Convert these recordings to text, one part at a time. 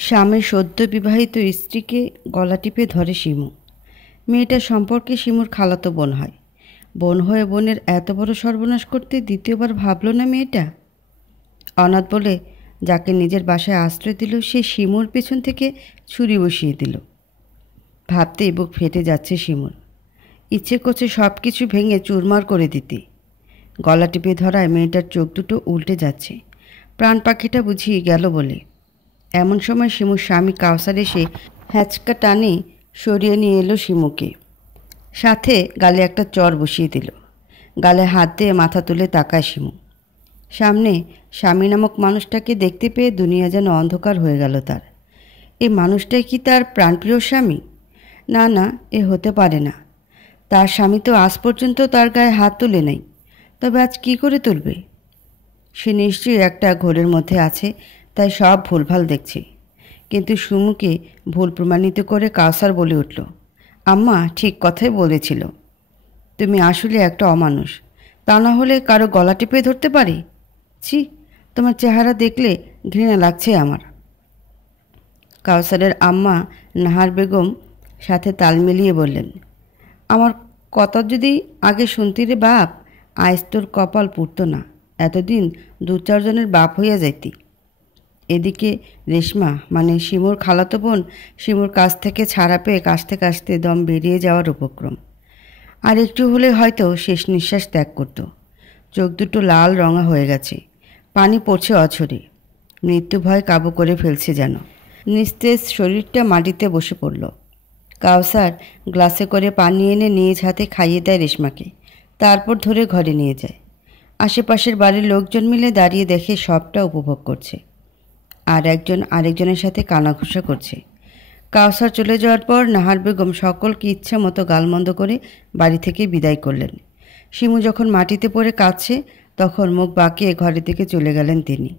স্বামীর সদ্য বিবাহিত স্ত্রীকে গলা টিপে ধরে শিমু। মেয়েটার সম্পর্কে শিমুর খালাতো বোন হয়। বোন হয়ে বোনের এত বড় সর্বনাশ করতে দ্বিতীয়বার ভাবল না মেয়েটা। অনাথ বলে যাকে নিজের বাসায় আশ্রয় দিল সে শিমুর পেছন থেকে ছুরি বসিয়ে দিল। ভাবতেই বুক ফেটে যাচ্ছে শিমুর। ইচ্ছে করছে সব কিছু ভেঙে চুরমার করে দিতে। গলা টিপে ধরায় মেয়েটার চোখ দুটো উল্টে যাচ্ছে। প্রাণ পাখিটা বুঝিয়ে গেল বলে। এমন সময় শিমুর স্বামী কাউসার এসে হ্যাচকা টানে সরিয়ে নিয়ে এলো শিমুকে। সাথে গালে একটা চর বসিয়ে দিল। গালে হাত দিয়ে মাথা তুলে তাকায় শিমু। সামনে স্বামী নামক মানুষটাকে দেখতে পেয়ে দুনিয়া যেন অন্ধকার হয়ে গেল তার। এই মানুষটাই কি তার প্রাণপ্রিয় স্বামী? না না, এ হতে পারে না। তার স্বামী তো আজ পর্যন্ত তার গায়ে হাত তুলে নেই, তবে আজ কি করে তুলবে? সে নিশ্চয়ই একটা ঘোরের মধ্যে আছে, তাই সব ভুলভাল দেখছে। কিন্তু সুমুকে ভুল প্রমাণিত করে কাউসার বলে উঠল, আম্মা ঠিক কথাই বলেছিল। তুমি আসলে একটা অমানুষ, তা না হলে কারো গলা টিপে ধরতে পারে? ছি, তোমার চেহারা দেখলে ঘৃণা লাগছে আমার। কাউসারের আম্মা নাহার বেগম সাথে তাল মিলিয়ে বললেন, আমার কথা যদি আগে শুনতি রে বাপ, আজ তোর কপাল পুড়ত না, এতদিন 2-4 জনের বাপ হইয়া যাইতি। এদিকে রেশমা মানে শিমুর খালাতো বোন শিমুর কাছ থেকে ছাড়া পেয়ে কাশতে কাশতে দম বেরিয়ে যাওয়ার উপক্রম। আর একটু হলে হয়তো শেষ নিঃশ্বাস ত্যাগ করত। চোখ দুটো লাল রঙা হয়ে গেছে, পানি পড়ছে অঝরে। মৃত্যু ভয় কাবু করে ফেলছে যেন। নিস্তেজ শরীরটা মাটিতে বসে পড়ল। কাউসার গ্লাসে করে পানি এনে নিজ হাতে খাইয়ে দেয় রেশমাকে, তারপর ধরে ঘরে নিয়ে যায়। আশেপাশের বাড়ির লোকজন মিলে দাঁড়িয়ে দেখে সবটা উপভোগ করছে, আর একজন আরেকজনের সাথে কানাঘুষা করছে। কাউসার চলে যাওয়ার পর নাহার বেগম সকলকে ইচ্ছা মতো গালমন্দ করে বাড়ি থেকে বিদায় করলেন। শিমু যখন মাটিতে পড়ে কাঁদছে তখন মুখ বাঁকিয়ে ঘরের দিকে চলে গেলেন তিনি।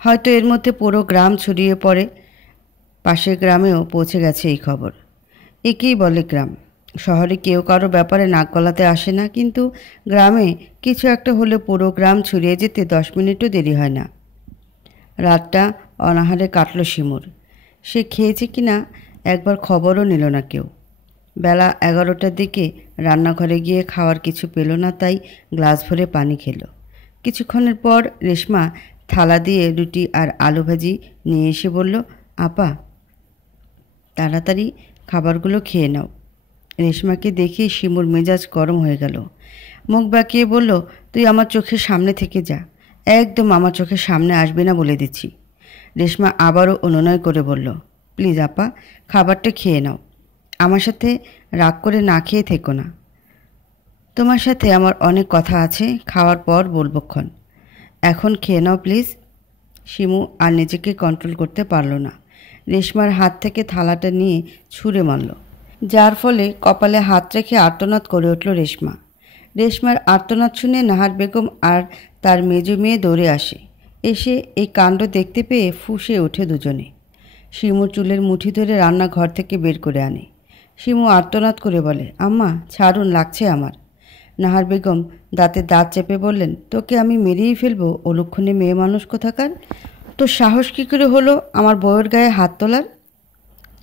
হয়তো এর মধ্যে পুরো গ্রাম ছড়িয়ে পড়ে, পাশের গ্রামেও পৌঁছে গেছে এই খবর। একেই বলে গ্রাম। শহরে কেউ কারো ব্যাপারে নাক গলাতে আসে না, কিন্তু গ্রামে কিছু একটা হলে পুরো গ্রাম ছড়িয়ে যেতে 10 মিনিটও দেরি হয় না। রাতটা অনাহারে কাটল শিমুর। সে খেয়েছে কিনা একবার খবরও নিল না কেউ। বেলা 11টার দিকে রান্নাঘরে গিয়ে খাওয়ার কিছু পেল না, তাই গ্লাস ভরে পানি খেল। কিছুক্ষণের পর রেশমা থালা দিয়ে রুটি আর আলু ভাজি নিয়ে এসে বলল, আপা তাড়াতাড়ি খাবারগুলো খেয়ে নাও। রেশমাকে দেখে শিমুর মেজাজ গরম হয়ে গেল। মুখ বাঁকিয়ে বলল, তুই আমার চোখের সামনে থেকে যা, একদম আমার চোখের সামনে আসবে না বলে দিচ্ছি। রেশমা আবারও অনুনয় করে বলল, প্লিজ আপা, খাবারটা খেয়ে নাও, আমার সাথে রাগ করে না খেয়ে থেকো না। তোমার সাথে আমার অনেক কথা আছে, খাওয়ার পর বলবক্ষণ, এখন খেয়ে নাও প্লিজ। শিমু আর নিজেকে কন্ট্রোল করতে পারল না। রেশমার হাত থেকে থালাটা নিয়ে ছুঁড়ে মারল, যার ফলে কপালে হাত রেখে আর্তনাদ করে উঠল রেশমা। রেশমার আর্তনাদ শুনে নাহার বেগম আর তার মেজো মেয়ে দৌড়ে আসে। এসে এই কাণ্ড দেখতে পেয়ে ফুঁসে ওঠে দুজনে। শিমুর চুলের মুঠি ধরে রান্নাঘর থেকে বের করে আনে। শিমু আর্তনাদ করে বলে, আম্মা ছাড়ুন, লাগছে আমার। নাহার বেগম দাঁতে দাঁত চেপে বললেন, তোকে আমি মেরেই ফেলবো অলক্ষণে মেয়ে মানুষ কোথাকার। তোর সাহস কী করে হলো আমার বউয়ের গায়ে হাত তোলার?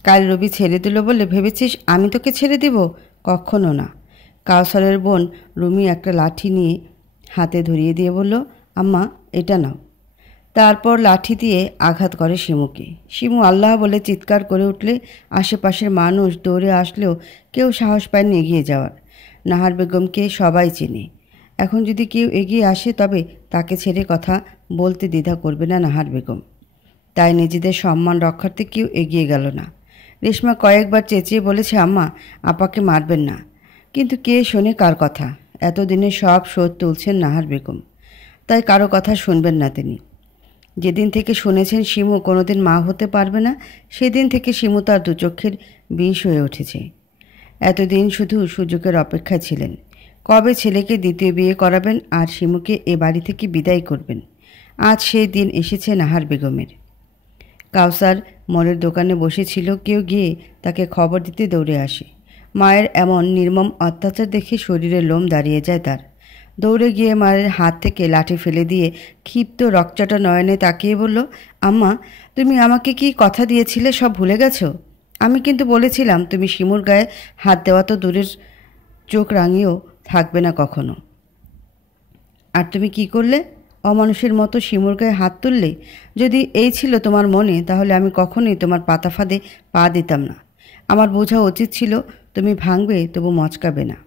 কাল রবি ছেড়ে দিল বলে ভেবেছিস আমি তোকে ছেড়ে দিব? কখনো না। কাউসারের বোন রুমি একটা লাঠি নিয়ে হাতে ধরিয়ে দিয়ে বলল, আম্মা এটা নাও। তারপর লাঠি দিয়ে আঘাত করে শিমুকে। শিমু আল্লাহ বলে চিৎকার করে উঠলে আশেপাশের মানুষ দৌড়ে আসলেও কেউ সাহস পায়নি এগিয়ে যাওয়ার। নাহার বেগমকে সবাই চেনে। এখন যদি কেউ এগিয়ে আসে তবে তাকে ছেড়ে কথা বলতে দ্বিধা করবে না নাহার বেগম। তাই নিজেদের সম্মান রক্ষার্থে কেউ এগিয়ে গেল না। রেশমা কয়েকবার চেঁচিয়ে বলেছে, আম্মা আপাকে মারবেন না, কিন্তু কে শোনে কার কথা? এতদিনে সব শোধ তুলছেন নাহার বেগম, তাই কারো কথা শুনবেন না তিনি। যেদিন থেকে শুনেছেন শিমু কোনোদিন মা হতে পারবে না, সেদিন থেকে শিমু তার দুচক্ষের বিষ হয়ে উঠেছে। এতদিন শুধু সুযোগের অপেক্ষায় ছিলেন, কবে ছেলেকে দ্বিতীয় বিয়ে করাবেন আর শিমুকে এ বাড়ি থেকে বিদায় করবেন। আজ সেই দিন এসেছে নাহার বেগমের। কাউসার মলের দোকানে বসেছিল, কেউ গিয়ে তাকে খবর দিতে দৌড়ে আসে। মায়ের এমন নির্মম অত্যাচার দেখে শরীরে লোম দাঁড়িয়ে যায় তার। দৌড়ে গিয়ে মায়ের হাত থেকে লাঠি ফেলে দিয়ে ক্ষিপ্ত রকচটা নয়নে তাকিয়ে বলল, আম্মা, তুমি আমাকে কি কথা দিয়েছিলে সব ভুলে গেছো? আমি কিন্তু বলেছিলাম তুমি শিমুর গায়ে হাত দেওয়া তো দূরের, চোখ রাঙিয়েও থাকবে না কখনো। আর তুমি কি করলে? অমানুষের মতো শিমুর গায়ে হাত তুললে। যদি এই ছিল তোমার মনে, তাহলে আমি কখনোই তোমার পাতা ফাঁদে পা দিতাম না। আমার বোঝা উচিত ছিল তুমি ভাঙবে তবু মচকাবে না।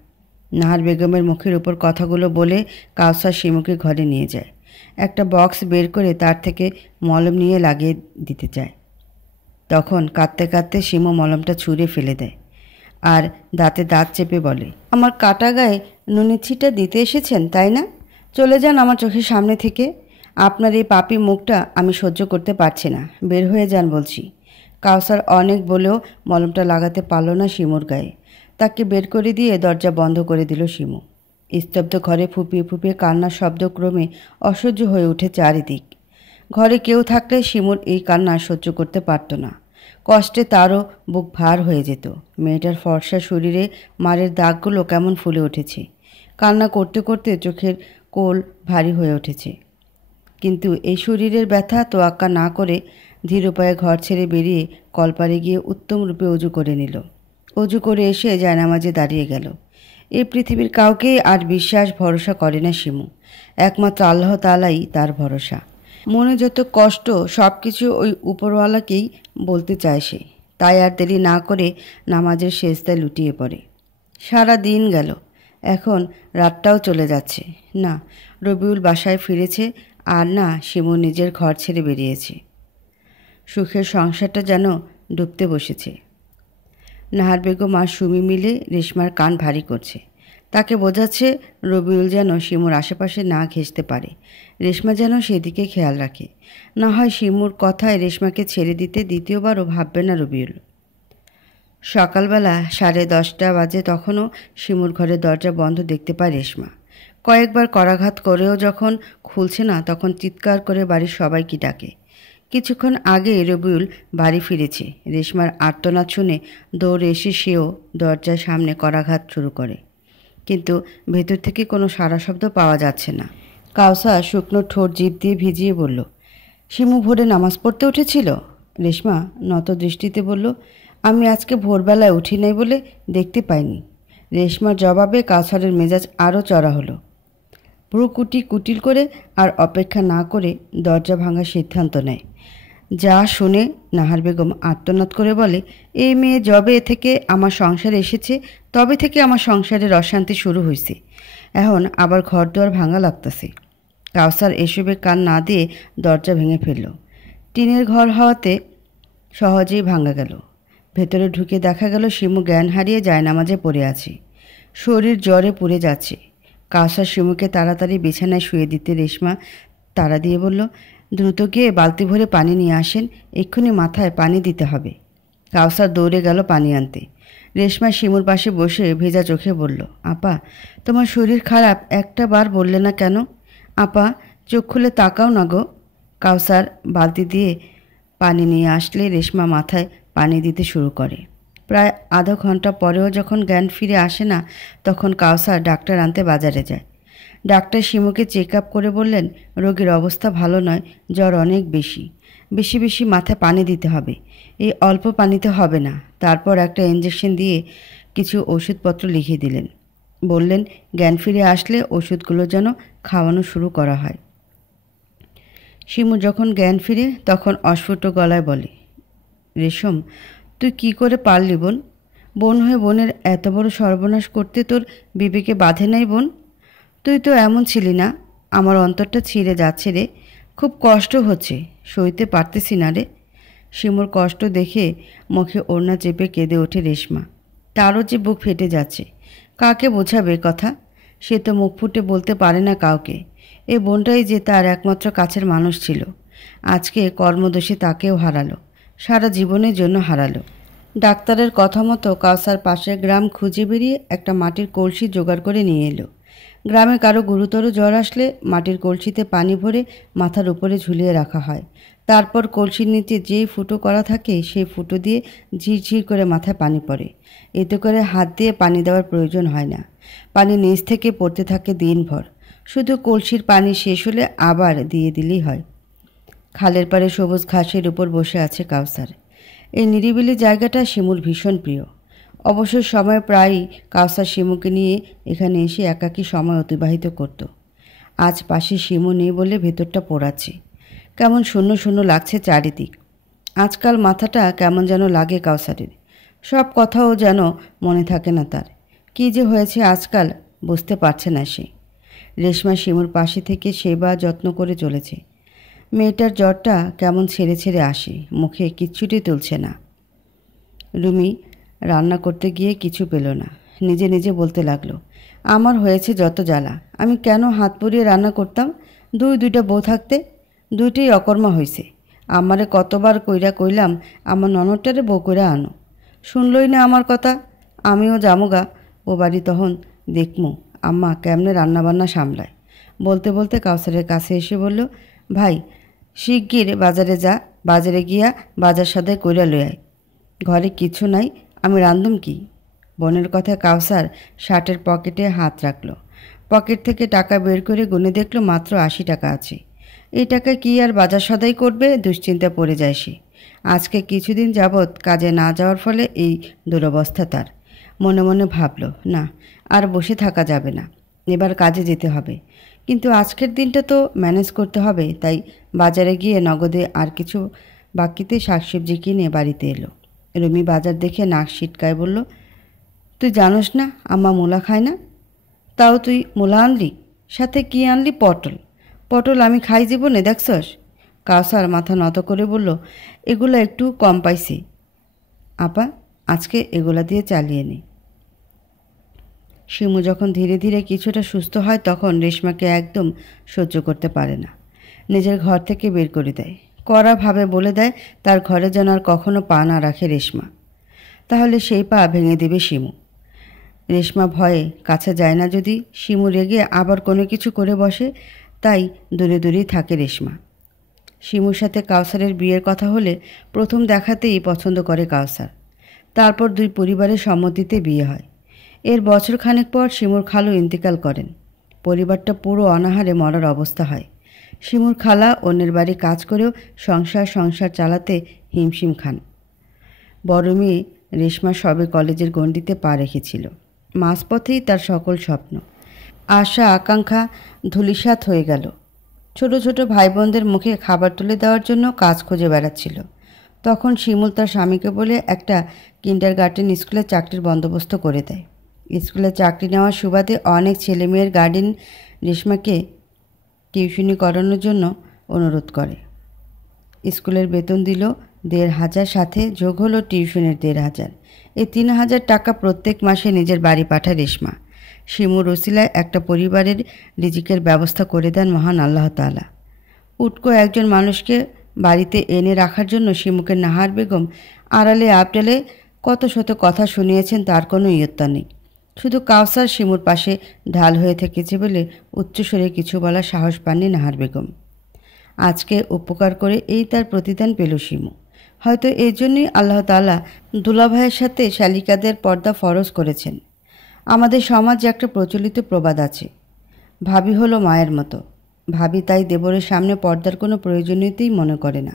নাহার বেগমের মুখের উপর কথাগুলো বলে কাউসার শিমুকে ঘরে নিয়ে যায়। একটা বক্স বের করে তার থেকে মলম নিয়ে লাগিয়ে দিতে চায়। তখন কাঁদতে কাঁদতে শিমু মলমটা ছুঁড়ে ফেলে দেয় আর দাঁতে দাঁত চেপে বলে, আমার কাটা গায়ে নুনের ছিটা দিতে এসেছেন তাই না? চলে যান আমার চোখের সামনে থেকে। আপনার এই পাপী মুখটা আমি সহ্য করতে পারছি না। বের হয়ে যান বলছি। কাউসার অনেক বলেও মলমটা লাগাতে পারল না শিমুর গায়ে। তাকে বের করে দিয়ে দরজা বন্ধ করে দিল শিমু। স্তব্ধ ঘরে ফুপিয়ে ফুপিয়ে কান্নার শব্দ ক্রমে অসহ্য হয়ে ওঠে চারিদিক। ঘরে কেউ থাকলে শিমুর এই কান্না সহ্য করতে পারত না। কষ্টে তারও বুক ভার হয়ে যেত। মেয়েটার ফর্সা শরীরে মারের দাগগুলো কেমন ফুলে উঠেছে। কান্না করতে করতে চোখের কোল ভারী হয়ে উঠেছে। কিন্তু এই শরীরের ব্যথা তোয়াক্কা না করে ধীর পায়ে ঘর ছেড়ে বেরিয়ে কলপারে গিয়ে উত্তম রূপে অজু করে নিল। অজু করে এসে জায়নামাজে দাঁড়িয়ে গেল। এই পৃথিবীর কাউকে আর বিশ্বাস ভরসা করে না শিমু। একমাত্র আল্লাহ তাআলাই তার ভরসা। মনে যত কষ্ট সব কিছু ওই উপরওয়ালাকেই বলতে চায় সে। তাই আর দেরি না করে নামাজের সেজদায় লুটিয়ে পড়ে। সারা দিন গেল, এখন রাতটাও চলে যাচ্ছে। না রবিউল বাসায় ফিরেছে, আর না শিমু নিজের ঘর ছেড়ে বেরিয়েছে। সুখের সংসারটা যেন ডুবতে বসেছে। নাহার বেগম আর সুমি মিলে রেশমার কান ভারী করছে। তাকে বোঝাচ্ছে রবিউল যেন শিমুর আশেপাশে না ঘেঁষতে পারে। রেশমা যেন সেদিকে খেয়াল রাখে। না হয় শিমুর কথায় রেশমাকে ছেড়ে দিতে দ্বিতীয়বারও ভাববে না রবিউল। সকালবেলা 10:30 বাজে, তখনও শিমুর ঘরের দরজা বন্ধ দেখতে পায় রেশমা। কয়েকবার করাঘাত করেও যখন খুলছে না, তখন চিৎকার করে বাড়ির সবাইকে ডাকে। কিছুক্ষণ আগে রবিউল বাড়ি ফিরেছে। রেশমার আর্তনাদ শুনে দৌড়ে এসে সেও দরজার সামনে করাঘাত শুরু করে, কিন্তু ভেতর থেকে কোনো সাড়া শব্দ পাওয়া যাচ্ছে না। কাউসার শুকনো ঠোঁট জিভ দিয়ে ভিজিয়ে বলল, শিমু ভোরে নামাজ পড়তে উঠেছিল? রেশমা নত দৃষ্টিতে বলল, আমি আজকে ভোরবেলায় উঠি নাই বলে দেখতে পাইনি। রেশমার জবাবে কাউসারের মেজাজ আরও চড়া হলো। ভ্রু কুটিল করে আর অপেক্ষা না করে দরজা ভাঙার সিদ্ধান্ত নেয়। যা শুনে নাহার বেগম আর্তনাদ করে বলে, এই মেয়ে যবে থেকে আমার সংসারে এসেছে তবে থেকে আমার সংসারের অশান্তি শুরু হয়েছে। এখন আবার ঘর দুয়ার ভাঙা লাগতেছে। কাউসার এসবে কান না দিয়ে দরজা ভেঙে ফেলল। টিনের ঘর হওয়াতে সহজেই ভাঙা গেল। ভেতরে ঢুকে দেখা গেল শিমু জ্ঞান হারিয়ে জায়নামাজে পড়ে আছে। শরীর জ্বরে পুড়ে যাচ্ছে। কাউসার শিমুকে তাড়াতাড়ি বিছানায় শুয়ে দিতে রেশমা তাড়া দিয়ে বলল, দ্রুত গিয়ে বালতি ভরে পানি নিয়ে আসেন, এক্ষুনি মাথায় পানি দিতে হবে। কাউসার দৌড়ে গেল পানি আনতে। রেশমা শিমুর পাশে বসে ভেজা চোখে বলল, আপা, তোমার শরীর খারাপ, একটা বার বললে না কেন? আপা, চোখ খুলে তাকাও না গো। কাউসার বালতি দিয়ে পানি নিয়ে আসলে রেশমা মাথায় পানি দিতে শুরু করে। প্রায় আধা ঘন্টা পরেও যখন জ্ঞান ফিরে আসে না, তখন কাউসার ডাক্তার আনতে বাজারে যায়। ডাক্তার শিমুকে চেক আপ করে বললেন, রোগীর অবস্থা ভালো নয়, জ্বর অনেক বেশি, বেশি বেশি মাথায় পানি দিতে হবে। এই অল্প পানিতে হবে না। তারপর একটা ইঞ্জেকশন দিয়ে কিছু ওষুধপত্র লিখে দিলেন। বললেন জ্ঞান ফিরে আসলে ওষুধগুলো যেন খাওয়ানো শুরু করা হয়। শিমু যখন জ্ঞান ফিরে তখন অস্ফুট গলায় বলে, রেশম, তুই কি করে পারলি বোন? বোন হয়ে বোনের এত বড় সর্বনাশ করতে তোর বিবেকে বাধে নাই বোন? তুই তো এমন ছিলি না। আমার অন্তরটা ছিঁড়ে যাচ্ছে রে, খুব কষ্ট হচ্ছে, সইতে পারতেছি না রে। শিমুর কষ্ট দেখে মুখে ওড়না চেপে কেঁদে ওঠে রেশমা। তারও যে বুক ফেটে যাচ্ছে। কাকে বোঝাবে কথা? সে তো মুখ ফুটে বলতে পারে না কাউকে। এই বোনটাই যে তার একমাত্র কাছের মানুষ ছিল, আজকে কর্মদোষে তাকেও হারালো, সারা জীবনের জন্য হারালো। ডাক্তারের কথা মতো কাউসার পাশের গ্রাম খুঁজে বেরিয়ে একটা মাটির কলসি জোগাড় করে নিয়ে এলো। গ্রামে কারো গুরুতর জ্বর আসলে মাটির কলসিতে পানি ভরে মাথার উপরে ঝুলিয়ে রাখা হয়। তারপর কলসির নিচে যেই ফুটো করা থাকে সেই ফুটো দিয়ে ঝিরঝির করে মাথায় পানি পড়ে। এতে করে হাত দিয়ে পানি দেওয়ার প্রয়োজন হয় না। পানি নিচ থেকে পড়তে থাকে দিনভর। শুধু কলসির পানি শেষ হলে আবার দিয়ে দিলেই হয়। খালের পাড়ে সবুজ ঘাসের উপর বসে আছে কাউসার। এই নিরিবিলি জায়গাটা শিমুর ভীষণ প্রিয়। অবসর সময় প্রায়ই কাউসার শিমুকে নিয়ে এখানে এসে একাকী সময় অতিবাহিত করত। আজ পাশে শিমু নেই বলে ভেতরটা পোড়াচ্ছে। কেমন শূন্য শূন্য লাগছে চারিদিক। আজকাল মাথাটা কেমন যেন লাগে কাউসারের। সব কথাও যেন মনে থাকে না তার। কী যে হয়েছে আজকাল বুঝতে পারছে না সে। রেশমা শিমুর পাশে থেকে সেবা যত্ন করে চলেছে। মেয়েটার জ্বরটা কেমন ছেড়ে ছেড়ে আসে, মুখে কিচ্ছুটি তুলছে না। রুমি রান্না করতে গিয়ে কিছু পেল না। নিজে নিজে বলতে লাগলো, আমার হয়েছে যত জ্বালা। আমি কেন হাত পুড়িয়ে রান্না করতাম? দুইটা বউ থাকতে দুইটাই অকর্মা হয়েছে। আমারে কতবার কইলাম আমার ননদটারে বউ কইরা আনো, শুনলই না আমার কথা। আমিও যামুগা ও বাড়ি, তখন দেখমু আম্মা কেমনে রান্নাবান্না সামলায়। বলতে বলতে কাউসারের কাছে এসে বলল, ভাই শিগগির বাজারে যা, বাজারে গিয়া বাজার সদাই কইরা লই আয়। ঘরে কিছু নাই, আমি রান্ধুম কি? বোনের কথা কাউসার শার্টের পকেটে হাত রাখল। পকেট থেকে টাকা বের করে গুনে দেখল মাত্র 80 টাকা আছে। এই টাকা কি আর বাজার সদাই করবে? দুশ্চিন্তা পড়ে যায় সে। আজকে কিছুদিন যাবৎ কাজে না যাওয়ার ফলে এই দুরবস্থা তার। মনে মনে ভাবল, না আর বসে থাকা যাবে না, এবার কাজে যেতে হবে। কিন্তু আজকের দিনটা তো ম্যানেজ করতে হবে। তাই বাজারে গিয়ে নগদে আর কিছু বাকিতে শাকসবজি কিনে বাড়িতে এলো। রুমি বাজার দেখে নাক সিটকায় বলল, তুই জানোস না আম্মা মূলা খায় না? তাও তুই মূলা আনলি? সাথে কি আনলি? পটল। পটল আমি খাই জীবনে দেখছস? কাউসার মাথা নত করে বলল, এগুলো একটু কম পাইছি আপা, আজকে এগুলা দিয়ে চালিয়ে নে। শিমু যখন ধীরে ধীরে কিছুটা সুস্থ হয় তখন রেশমাকে একদম সহ্য করতে পারে না। নিজের ঘর থেকে বের করে দেয়। কড়াভাবে বলে দেয় তার ঘরে যেন আর কখনো পা না রাখে রেশমা, তাহলে সেই পা ভেঙে দেবে শিমু। রেশমা ভয়ে কাছে যায় না যদি শিমু রেগে আবার কোনো কিছু করে বসে, তাই দূরে দূরেই থাকে রেশমা। শিমুর সাথে কাউসারের বিয়ের কথা হলে প্রথম দেখাতেই পছন্দ করে কাউসার। তারপর দুই পরিবারের সম্মতিতে বিয়ে হয়। এর বছর খানেক পর শিমুর খালু ইন্তেকাল করেন। পরিবারটা পুরো অনাহারে মরার অবস্থা হয়। শিমুর খালা অন্যের বাড়ি কাজ করেও সংসার চালাতে হিমশিম খান। বড় মেয়ে রেশমা সবে কলেজের গণ্ডিতে পা রেখেছিল। মাঝপথেই তার সকল স্বপ্ন, আশা আকাঙ্ক্ষা ধূলিসাৎ হয়ে গেল। ছোট ছোট ভাই বোনদের মুখে খাবার তুলে দেওয়ার জন্য কাজ খুঁজে বেড়াচ্ছিল। তখন শিমুল তার স্বামীকে বলে একটা কিন্ডারগার্টেন স্কুলে চাকরির বন্দোবস্ত করে দেয়। স্কুলে চাকরি নেওয়ার সুবাদে অনেক ছেলেমেয়ের গার্ডেন রেশমাকে টিউশনি করানোর জন্য অনুরোধ করে। স্কুলের বেতন দিল ১৫০০, সাথে যোগ হলো টিউশনের ১৫০০। এই ৩০০০ টাকা প্রত্যেক মাসে নিজের বাড়ি পাঠায় রেশমা। শিমুর ওসিলায় একটা পরিবারের রিজিকের ব্যবস্থা করে দেন মহান আল্লাহ তাআলা। উটকো একজন মানুষকে বাড়িতে এনে রাখার জন্য শিমুকে নাহার বেগম আড়ালে আবডালে কত শত কথা শুনিয়েছেন, তার কোনো ইয়ত্তা নেই। শুধু কাউসার শিমুর পাশে ঢাল হয়ে থেকেছে বলে উচ্চস্বরে কিছু বলার সাহস পাননি নাহার বেগম। আজকে উপকার করে এই তার প্রতিদান পেল শিমু। হয়তো এই জন্যই আল্লাহ তাআলা দুলাভাইয়ের সাথে শালিকাদের পর্দা ফরজ করেছেন। আমাদের সমাজে একটা প্রচলিত প্রবাদ আছে, ভাবি হলো মায়ের মতো। ভাবি তাই দেবরের সামনে পর্দার কোনো প্রয়োজনীয়তাই মনে করে না।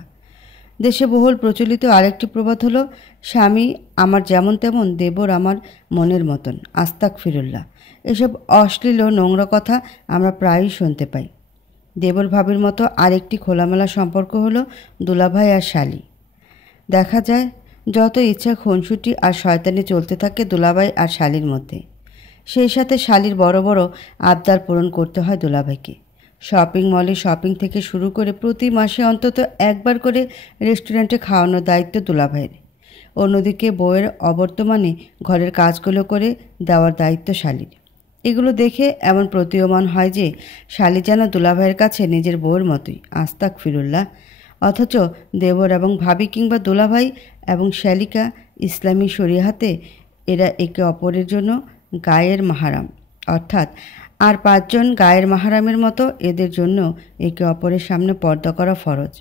দেশে বহুল প্রচলিত আরেকটি প্রবাদ হলো, স্বামী আমার যেমন তেমন, দেবর আমার মনের মতন। আস্তাগফিরুল্লাহ। এসব অশ্লীল ও নোংরা কথা আমরা প্রায়ই শুনতে পাই। দেবর ভাবির মতো আরেকটি খোলামেলা সম্পর্ক হলো দুলাভাই আর শালি। দেখা যায় যত ইচ্ছা খুনসুটি আর শয়তানি চলতে থাকে দুলাভাই আর শালির মধ্যে। সেই সাথে শালির বড় বড় আবদার পূরণ করতে হয় দুলাভাইকে। শপিং মলে শপিং থেকে শুরু করে প্রতি মাসে অন্তত একবার করে রেস্টুরেন্টে খাওয়ানোর দায়িত্ব দুলাভাইয়ের। অন্যদিকে বউয়ের অবর্তমানে ঘরের কাজগুলো করে দেওয়ার দায়িত্ব শালির। এগুলো দেখে এমন প্রতীয়মান হয় যে শালি যেন দুলাভাইয়ের কাছে নিজের বউয়ের মতোই। আস্তাগফিরুল্লাহ। অথচ দেবর এবং ভাবি কিংবা দুলাভাই এবং শালিকা ইসলামী শরিয়াতে এরা একে অপরের জন্য গায়ের মাহারাম, অর্থাৎ আর ৫ জন গায়ের মাহারামের মতো এদের জন্য একে অপরের সামনে পর্দা করা ফরজ।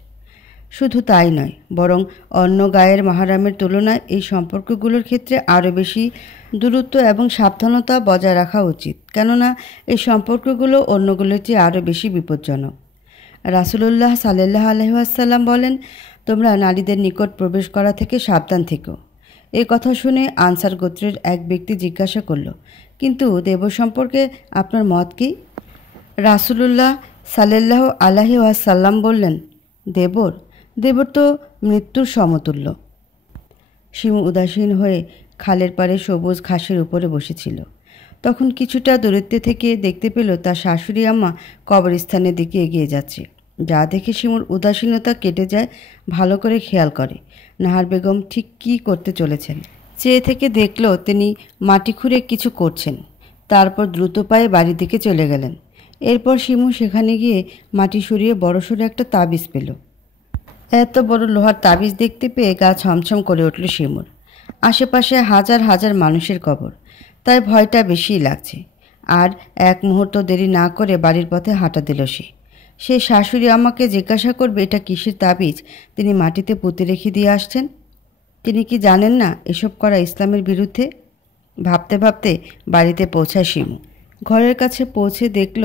শুধু তাই নয়, বরং অন্য গায়ের মাহারামের তুলনায় এই সম্পর্কগুলোর ক্ষেত্রে আরও বেশি দূরত্ব এবং সাবধানতা বজায় রাখা উচিত, কেননা এই সম্পর্কগুলো অন্যগুলোর চেয়ে আরও বেশি বিপজ্জনক। রাসূলুল্লাহ সাল্লাল্লাহু আলাইহি ওয়াসাল্লাম বলেন, তোমরা নারীদের নিকট প্রবেশ করা থেকে সাবধান থেকো। এই কথা শুনে আনসার গোত্রের এক ব্যক্তি জিজ্ঞাসা করল, কিন্তু দেব সম্পর্কে আপনার মত কি? রাসূলুল্লাহ সাল্লাল্লাহু আলাইহি ওয়াসাল্লাম বললেন, দেবর তো মৃত্যুর সমতুল্য। শিমু উদাসীন হয়ে খালের পাড়ে সবুজ ঘাসের উপরে বসেছিল। তখন কিছুটা দূরত্বে থেকে দেখতে পেল তার শাশুড়ি আম্মা কবরস্থানের দিকে এগিয়ে যাচ্ছে। যা দেখে শিমুর উদাসীনতা কেটে যায়। ভালো করে খেয়াল করে নাহার বেগম ঠিক কী করতে চলেছেন। চেয়ে থেকে দেখল তিনি মাটি খুঁড়ে কিছু করছেন। তারপর দ্রুত পায়ে বাড়ির দিকে চলে গেলেন। এরপর শিমু সেখানে গিয়ে মাটি সরিয়ে বড়সড় একটা তাবিজ পেল। এত বড় লোহার তাবিজ দেখতে পেয়ে গা ছমছম করে উঠল শিমুর। আশেপাশে হাজার হাজার মানুষের কবর, তাই ভয়টা বেশিই লাগছে। আর এক মুহূর্ত দেরি না করে বাড়ির পথে হাঁটা দিল সে শাশুড়ি আমাকে জিজ্ঞাসা করবে এটা কিসের তাবিজ তিনি মাটিতে পুঁতে রেখে দিয়ে আসছেন। তিনি কি জানেন না এসব করা ইসলামের বিরুদ্ধে? ভাবতে ভাবতে বাড়িতে পৌঁছায় শিমু। ঘরের কাছে পৌঁছে দেখল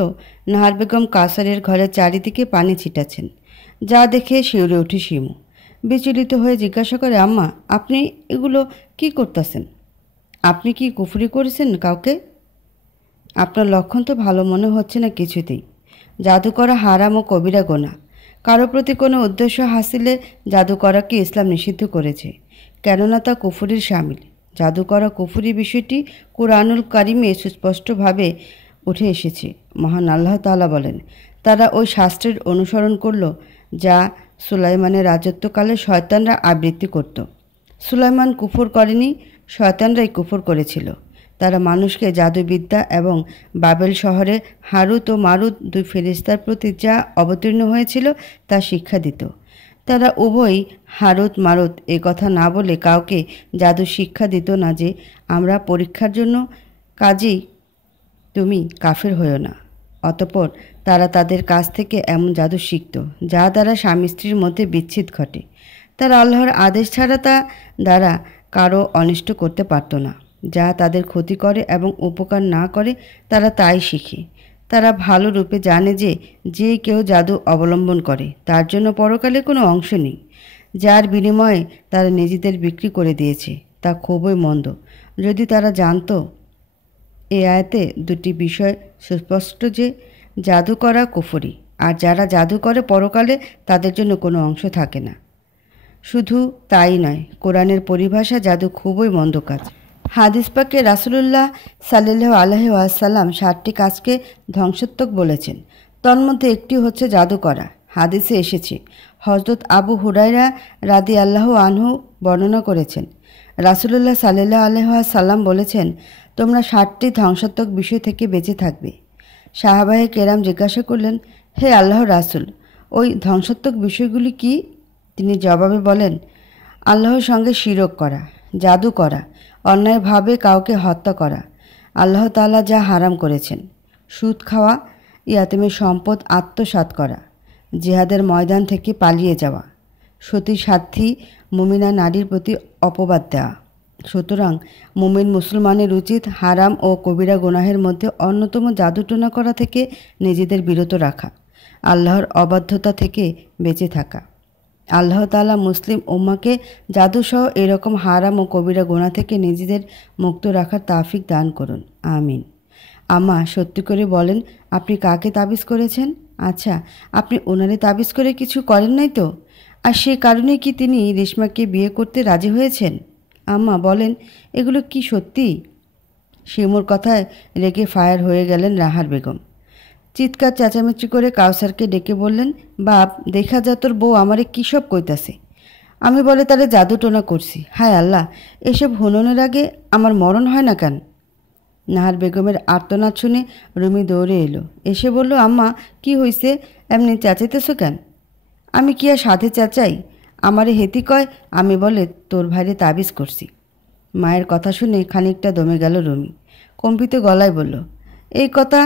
নাহার বেগম কাসারের ঘরের চারিদিকে পানি ছিটাচ্ছেন। যা দেখে শিউরে উঠে শিমু। বিচলিত হয়ে জিজ্ঞাসা করে, আম্মা, আপনি এগুলো কি করতেছেন? আপনি কি কুফরি করেছেন কাউকে? আপনার লক্ষণ তো ভালো মনে হচ্ছে না কিছুতেই। জাদু করা হারাম ও কবিরা গোনাহ। কারো প্রতি কোনো উদ্দেশ্য হাসিলে জাদু করাকে ইসলাম নিষিদ্ধ করেছে, কেননা তা কুফরির শামিল। জাদু করা কুফরি বিষয়টি কুরআনুল কারিমে সুস্পষ্টভাবে উঠে এসেছে। মহান আল্লাহ তাআলা বলেন, তারা ওই শাস্ত্রের অনুসরণ করল যা সুলাইমানের রাজত্বকালে শয়তানরা আবৃত্তি করত। সুলাইমান কুফর করেনি, শয়তানরাই কুফর করেছিল। তারা মানুষকে জাদুবিদ্যা এবং বাবেল শহরে হারুত ও মারুত দুই ফেরেশতার প্রতি যা অবতীর্ণ হয়েছিল তা শিক্ষা দিত। তারা উভয়ই হারুত মারুত এ কথা না বলে কাউকে জাদু শিক্ষা দিত না যে আমরা পরীক্ষার জন্য, কাজেই তুমি কাফের হইও না। অতঃপর তারা তাদের কাছ থেকে এমন জাদু শিখত যা দ্বারা স্বামী স্ত্রীর মধ্যে বিচ্ছেদ ঘটে। তারা আল্লাহর আদেশ ছাড়া তা দ্বারা কারো অনিষ্ট করতে পারত না। যা তাদের ক্ষতি করে এবং উপকার না করে তারা তাই শিখে। তারা ভালো রূপে জানে যে কেউ জাদু অবলম্বন করে তার জন্য পরকালে কোনো অংশ নেই। যার বিনিময়ে তারা নিজেদের বিক্রি করে দিয়েছে তা খুবই মন্দ। যদি তারা জানত। এই আয়াতে দুটি বিষয় সুস্পষ্ট যে জাদু করা কুফরি, আর যারা জাদু করে পরকালে তাদের জন্য কোনো অংশ থাকে না। শুধু তাই নয়, কোরআনের পরিভাষা জাদু খুবই মন্দ কাজ। হাদিস পাকে রাসূলুল্লাহ সাল্লাল্লাহু আলাইহি ওয়াসাল্লাম 7টি কাজকে ধ্বংসাত্মক বলেছেন। তন্মধ্যে একটি হচ্ছে জাদু করা। হাদিসে এসেছে, হযরত আবু হুরায়রা রাদিয়াল্লাহু আনহু বর্ণনা করেছেন, রাসূলুল্লাহ সাল্লাল্লাহু আলাইহি ওয়াসাল্লাম বলেছেন, তোমরা 7টি ধ্বংসাত্মক বিষয় থেকে বেঁচে থাকবে। সাহাবায়ে কেরাম জিজ্ঞাসা করলেন, হে আল্লাহর রাসূল, ওই ধ্বংসাত্মক বিষয়গুলি কি? তিনি জবাবে বলেন, আল্লাহর সঙ্গে শিরক করা, জাদু করা, অন্যায়ভাবে কাউকে হত্যা করা, আল্লাহ তাআলা যা হারাম করেছেন, সুদ খাওয়া, ইয়াতীমের সম্পদ আত্মসাৎ করা, জিহাদের ময়দান থেকে পালিয়ে যাওয়া, সতী সাধ্বী মুমিনা নারীর প্রতি অপবাদ দেওয়া। সুতরাং মুমিন মুসলমানের উচিত হারাম ও কবিরা গুনাহের মধ্যে অন্যতম জাদুটোনা করা থেকে নিজেদের বিরত রাখা, আল্লাহর অবাধ্যতা থেকে বেঁচে থাকা। আল্লাহ তাআলা মুসলিম উম্মাহকে জাদুসহ এরকম হারাম ও কবিরা গুনাহ থেকে নিজেদের মুক্ত রাখার তৌফিক দান করুন, আমিন। আম্মা, সত্যি করে বলেন, আপনি কাকে তাবিজ করেছেন? আচ্ছা, আপনি ওনারে তাবিজ করে কিছু করেন নাই তো? আর সে কারণে কি তিনি রেশমাকে বিয়ে করতে রাজি হয়েছেন? আম্মা বলেন, এগুলো কি সত্যি? শিমুর কথায় রেগে ফায়ার হয়ে গেলেন রাহার বেগম। চিৎকার চেঁচামেচি করে কাউসারকে ডেকে বললেন, বাপ, দেখা যা তোর বউ আমারে কী সব কইতাছে। আমি বলে তারে জাদুটোনা করছি। হায় আল্লাহ, এসব হুননের আগে আমার মরণ হয় না কেন? নাহার বেগমের আর্তনাদ শুনে রুমি দৌড়ে এলো। এসে বলল, আম্মা, কি হইছে? এমনি চেঁচাইতেছো কেন? আমি কি আর সাধে চেঁচাই? আমারে হেতি কয়, আমি বলে তোর ভাইরে তাবিজ করছি। মায়ের কথা শুনে খানিকটা দমে গেল রুমি। কম্পিত গলায় বলল, এই কথা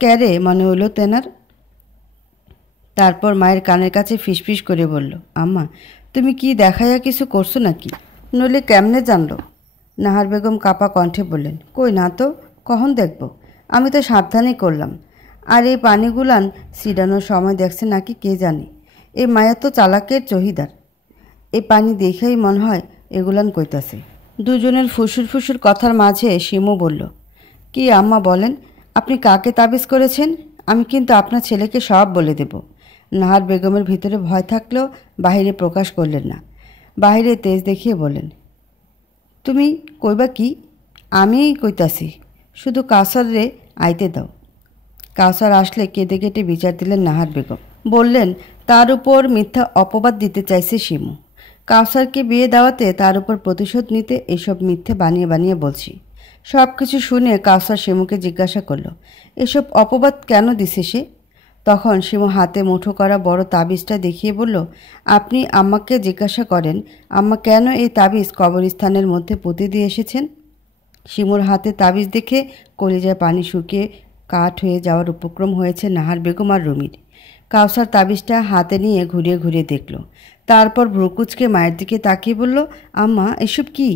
ক্যারে মনে হইল তেনার? তারপর মায়ের কানের কাছে ফিসফিস করে বলল, আম্মা তুমি কি দেখাইয়া কিছু করছো নাকি? নইলে কেমনে জানলো? নাহার বেগম কাপা কণ্ঠে বললেন, কই না তো, কখন দেখব? আমি তো সাবধানেই করলাম। আর এই পানিগুলান ছিটানোর সময় দেখছে নাকি কে জানে। এই মায়া তো চালাকের চহিদার। এই পানি দেখেই মনে হয় এগুলান কইতাছে। দুজনের ফুসুর ফুসুর কথার মাঝে শিমু বলল, কি আম্মা বলেন, আপনি কাকে তাবিজ করেছেন? আমি কিন্তু আপনার ছেলেকে সব বলে দেব। নাহার বেগমের ভিতরে ভয় থাকলেও বাহিরে প্রকাশ করলেন না। বাহিরে তেজ দেখিয়ে বললেন, তুমি কইবা কি? আমিই কইতাছি, শুধু কাউসার রে আইতে দাও। কাউসার আসলে কেঁদে কেটে বিচার দিলেন নাহার বেগম। বললেন, তার উপর মিথ্যা অপবাদ দিতে চাইছে শিমু। কাউসারকে বিয়ে দেওয়াতে তার উপর প্রতিশোধ নিতে এসব মিথ্যে বানিয়ে বানিয়ে বলছি। সব কিছু শুনে কাউসার শিমুকে জিজ্ঞাসা করল, এসব অপবাদ কেন দিছে সে? তখন শিমু হাতে মুঠো করা বড় তাবিজটা দেখিয়ে বলল, আপনি আম্মাকে জিজ্ঞাসা করেন আম্মা কেন এই তাবিজ কবরস্থানের মধ্যে পুঁতে দিয়ে এসেছেন। শিমুর হাতে তাবিজ দেখে কলিজায় পানি শুকিয়ে কাঠ হয়ে যাওয়ার উপক্রম হয়েছে নাহার বেগম আর রুমির। কাউসার তাবিজটা হাতে নিয়ে ঘুরিয়ে ঘুরিয়ে দেখল, তারপর ভ্রুকুচকে মায়ের দিকে তাকিয়ে বলল, আম্মা এসব কি?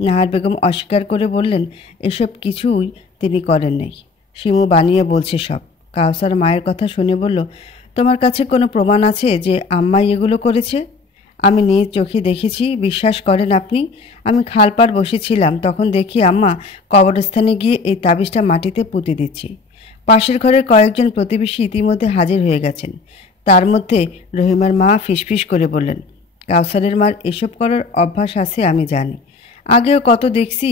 নাহার বেগম অস্বীকার করে বললেন, এসব কিছুই তিনি করেন নাই, শিমু বানিয়ে বলছে সব। কাউসার মায়ের কথা শুনে বলল, তোমার কাছে কোনো প্রমাণ আছে যে আম্মাই এগুলো করেছে? আমি নিজ চোখে দেখেছি, বিশ্বাস করেন আপনি? আমি খালপাড় বসেছিলাম, তখন দেখি আম্মা কবরস্থানে গিয়ে এই তাবিজটা মাটিতে পুঁতে দিচ্ছি। পাশের ঘরের কয়েকজন প্রতিবেশী ইতিমধ্যে হাজির হয়ে গেছেন। তার মধ্যে রহিমার মা ফিসফিস করে বললেন, কাউসারের মার এসব করার অভ্যাস আছে আমি জানি। আগেও কত দেখছি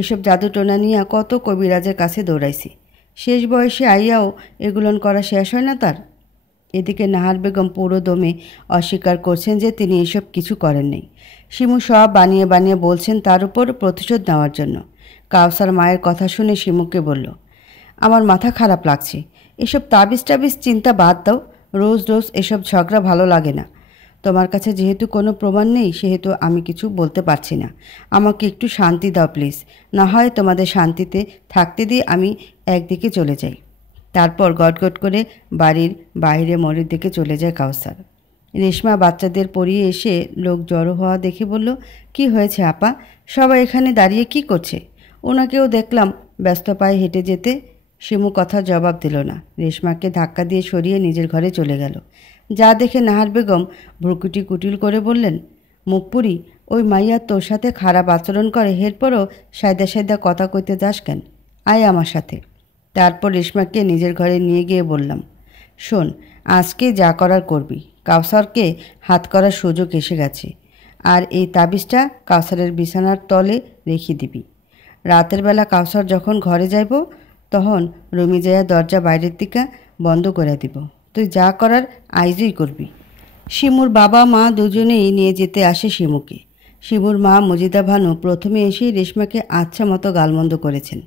এসব জাদুটোনা নিয়ে, কত কবিরাজের কাছে দৌড়াইছি। শেষ বয়সে আইয়াও এগুলন করা শেষ হয় না তার। এদিকে নাহার বেগম পুরো দমে অস্বীকার করছেন যে তিনি এসব কিছু করেননি। শিমু সব বানিয়ে বানিয়ে বলছেন তার উপর প্রতিশোধ নেওয়ার জন্য। কাউসার মায়ের কথা শুনে শিমুকে বলল, আমার মাথা খারাপ লাগছে, এসব তাবিজ টাবিজ চিন্তা বাদ দাও। রোজ রোজ এসব ঝগড়া ভালো লাগে না। তোমার কাছে যেহেতু কোনো প্রমাণ নেই, সেহেতু আমি কিছু বলতে পারছি না। আমাকে একটু শান্তি দাও প্লিজ, না হয় তোমাদের শান্তিতে থাকতে দিয়ে আমি একদিকে চলে যাই। তারপর গটগট করে বাড়ির বাইরে মোড়ের দিকে চলে যায় কাউসার। রেশমা বাচ্চাদের পড়িয়ে এসে লোক জড়ো হওয়া দেখে বলল, কি হয়েছে আপা, সবাই এখানে দাঁড়িয়ে কি করছে? ওনাকেও দেখলাম ব্যস্ত পায়ে হেঁটে যেতে। শিমু কথার জবাব দিল না, রেশমাকে ধাক্কা দিয়ে সরিয়ে নিজের ঘরে চলে গেল। যা দেখে নাহার বেগম ভ্রুকুটি কুটিল করে বললেন, মুখপুরি, ওই মাইয়া তোর সাথে খারাপ আচরণ করে, এরপরও সায়দা সায়দা কথা কইতে যাস কেন? আয় আমার সাথে। তারপর রেশমাকে নিজের ঘরে নিয়ে গিয়ে বললাম, শোন, আজকে যা করার করবি। কাউসারকে হাত করার সুযোগ এসে গেছে। আর এই তাবিজটা কাউসারের বিছানার তলে রেখে দিবি। রাতের বেলা কাউসার যখন ঘরে যাইব, তখন রুমি যাইয়া দরজা বাইরের দিকে বন্ধ করে দিব। তুই যা করার আইজই করবি। শিমুর বাবা মা দুজনেই নিয়ে যেতে আসে শিমুকে। শিমুর মা মজিদা ভানু প্রথমে এসেই রেশমাকে আচ্ছা মতো গালমন্দ করেছেন।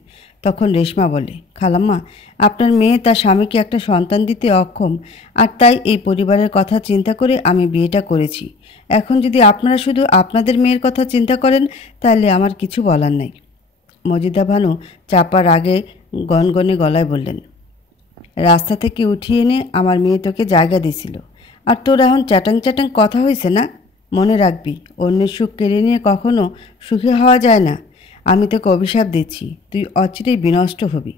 তখন রেশমা বলে, খালাম্মা, আপনার মেয়ে তার স্বামীকে একটা সন্তান দিতে অক্ষম, আর তাই এই পরিবারের কথা চিন্তা করে আমি বিয়েটা করেছি। এখন যদি আপনারা শুধু আপনাদের মেয়ের কথা চিন্তা করেন, তাহলে আমার কিছু বলার নাই। মজিদা ভানু চাপার আগে গনগনে গলায় বললেন, রাস্তা থেকে উঠিয়ে এনে আমার মেয়ে তোকে জায়গা দিছিল, আর তোর এখন চ্যাটাং চ্যাটাং কথা হয়েছে না? মনে রাখবি, অন্যের সুখ কেড়ে নিয়ে কখনো সুখী হওয়া যায় না। আমি তোকে অভিশাপ দিচ্ছি, তুই অচিরেই বিনষ্ট হবি।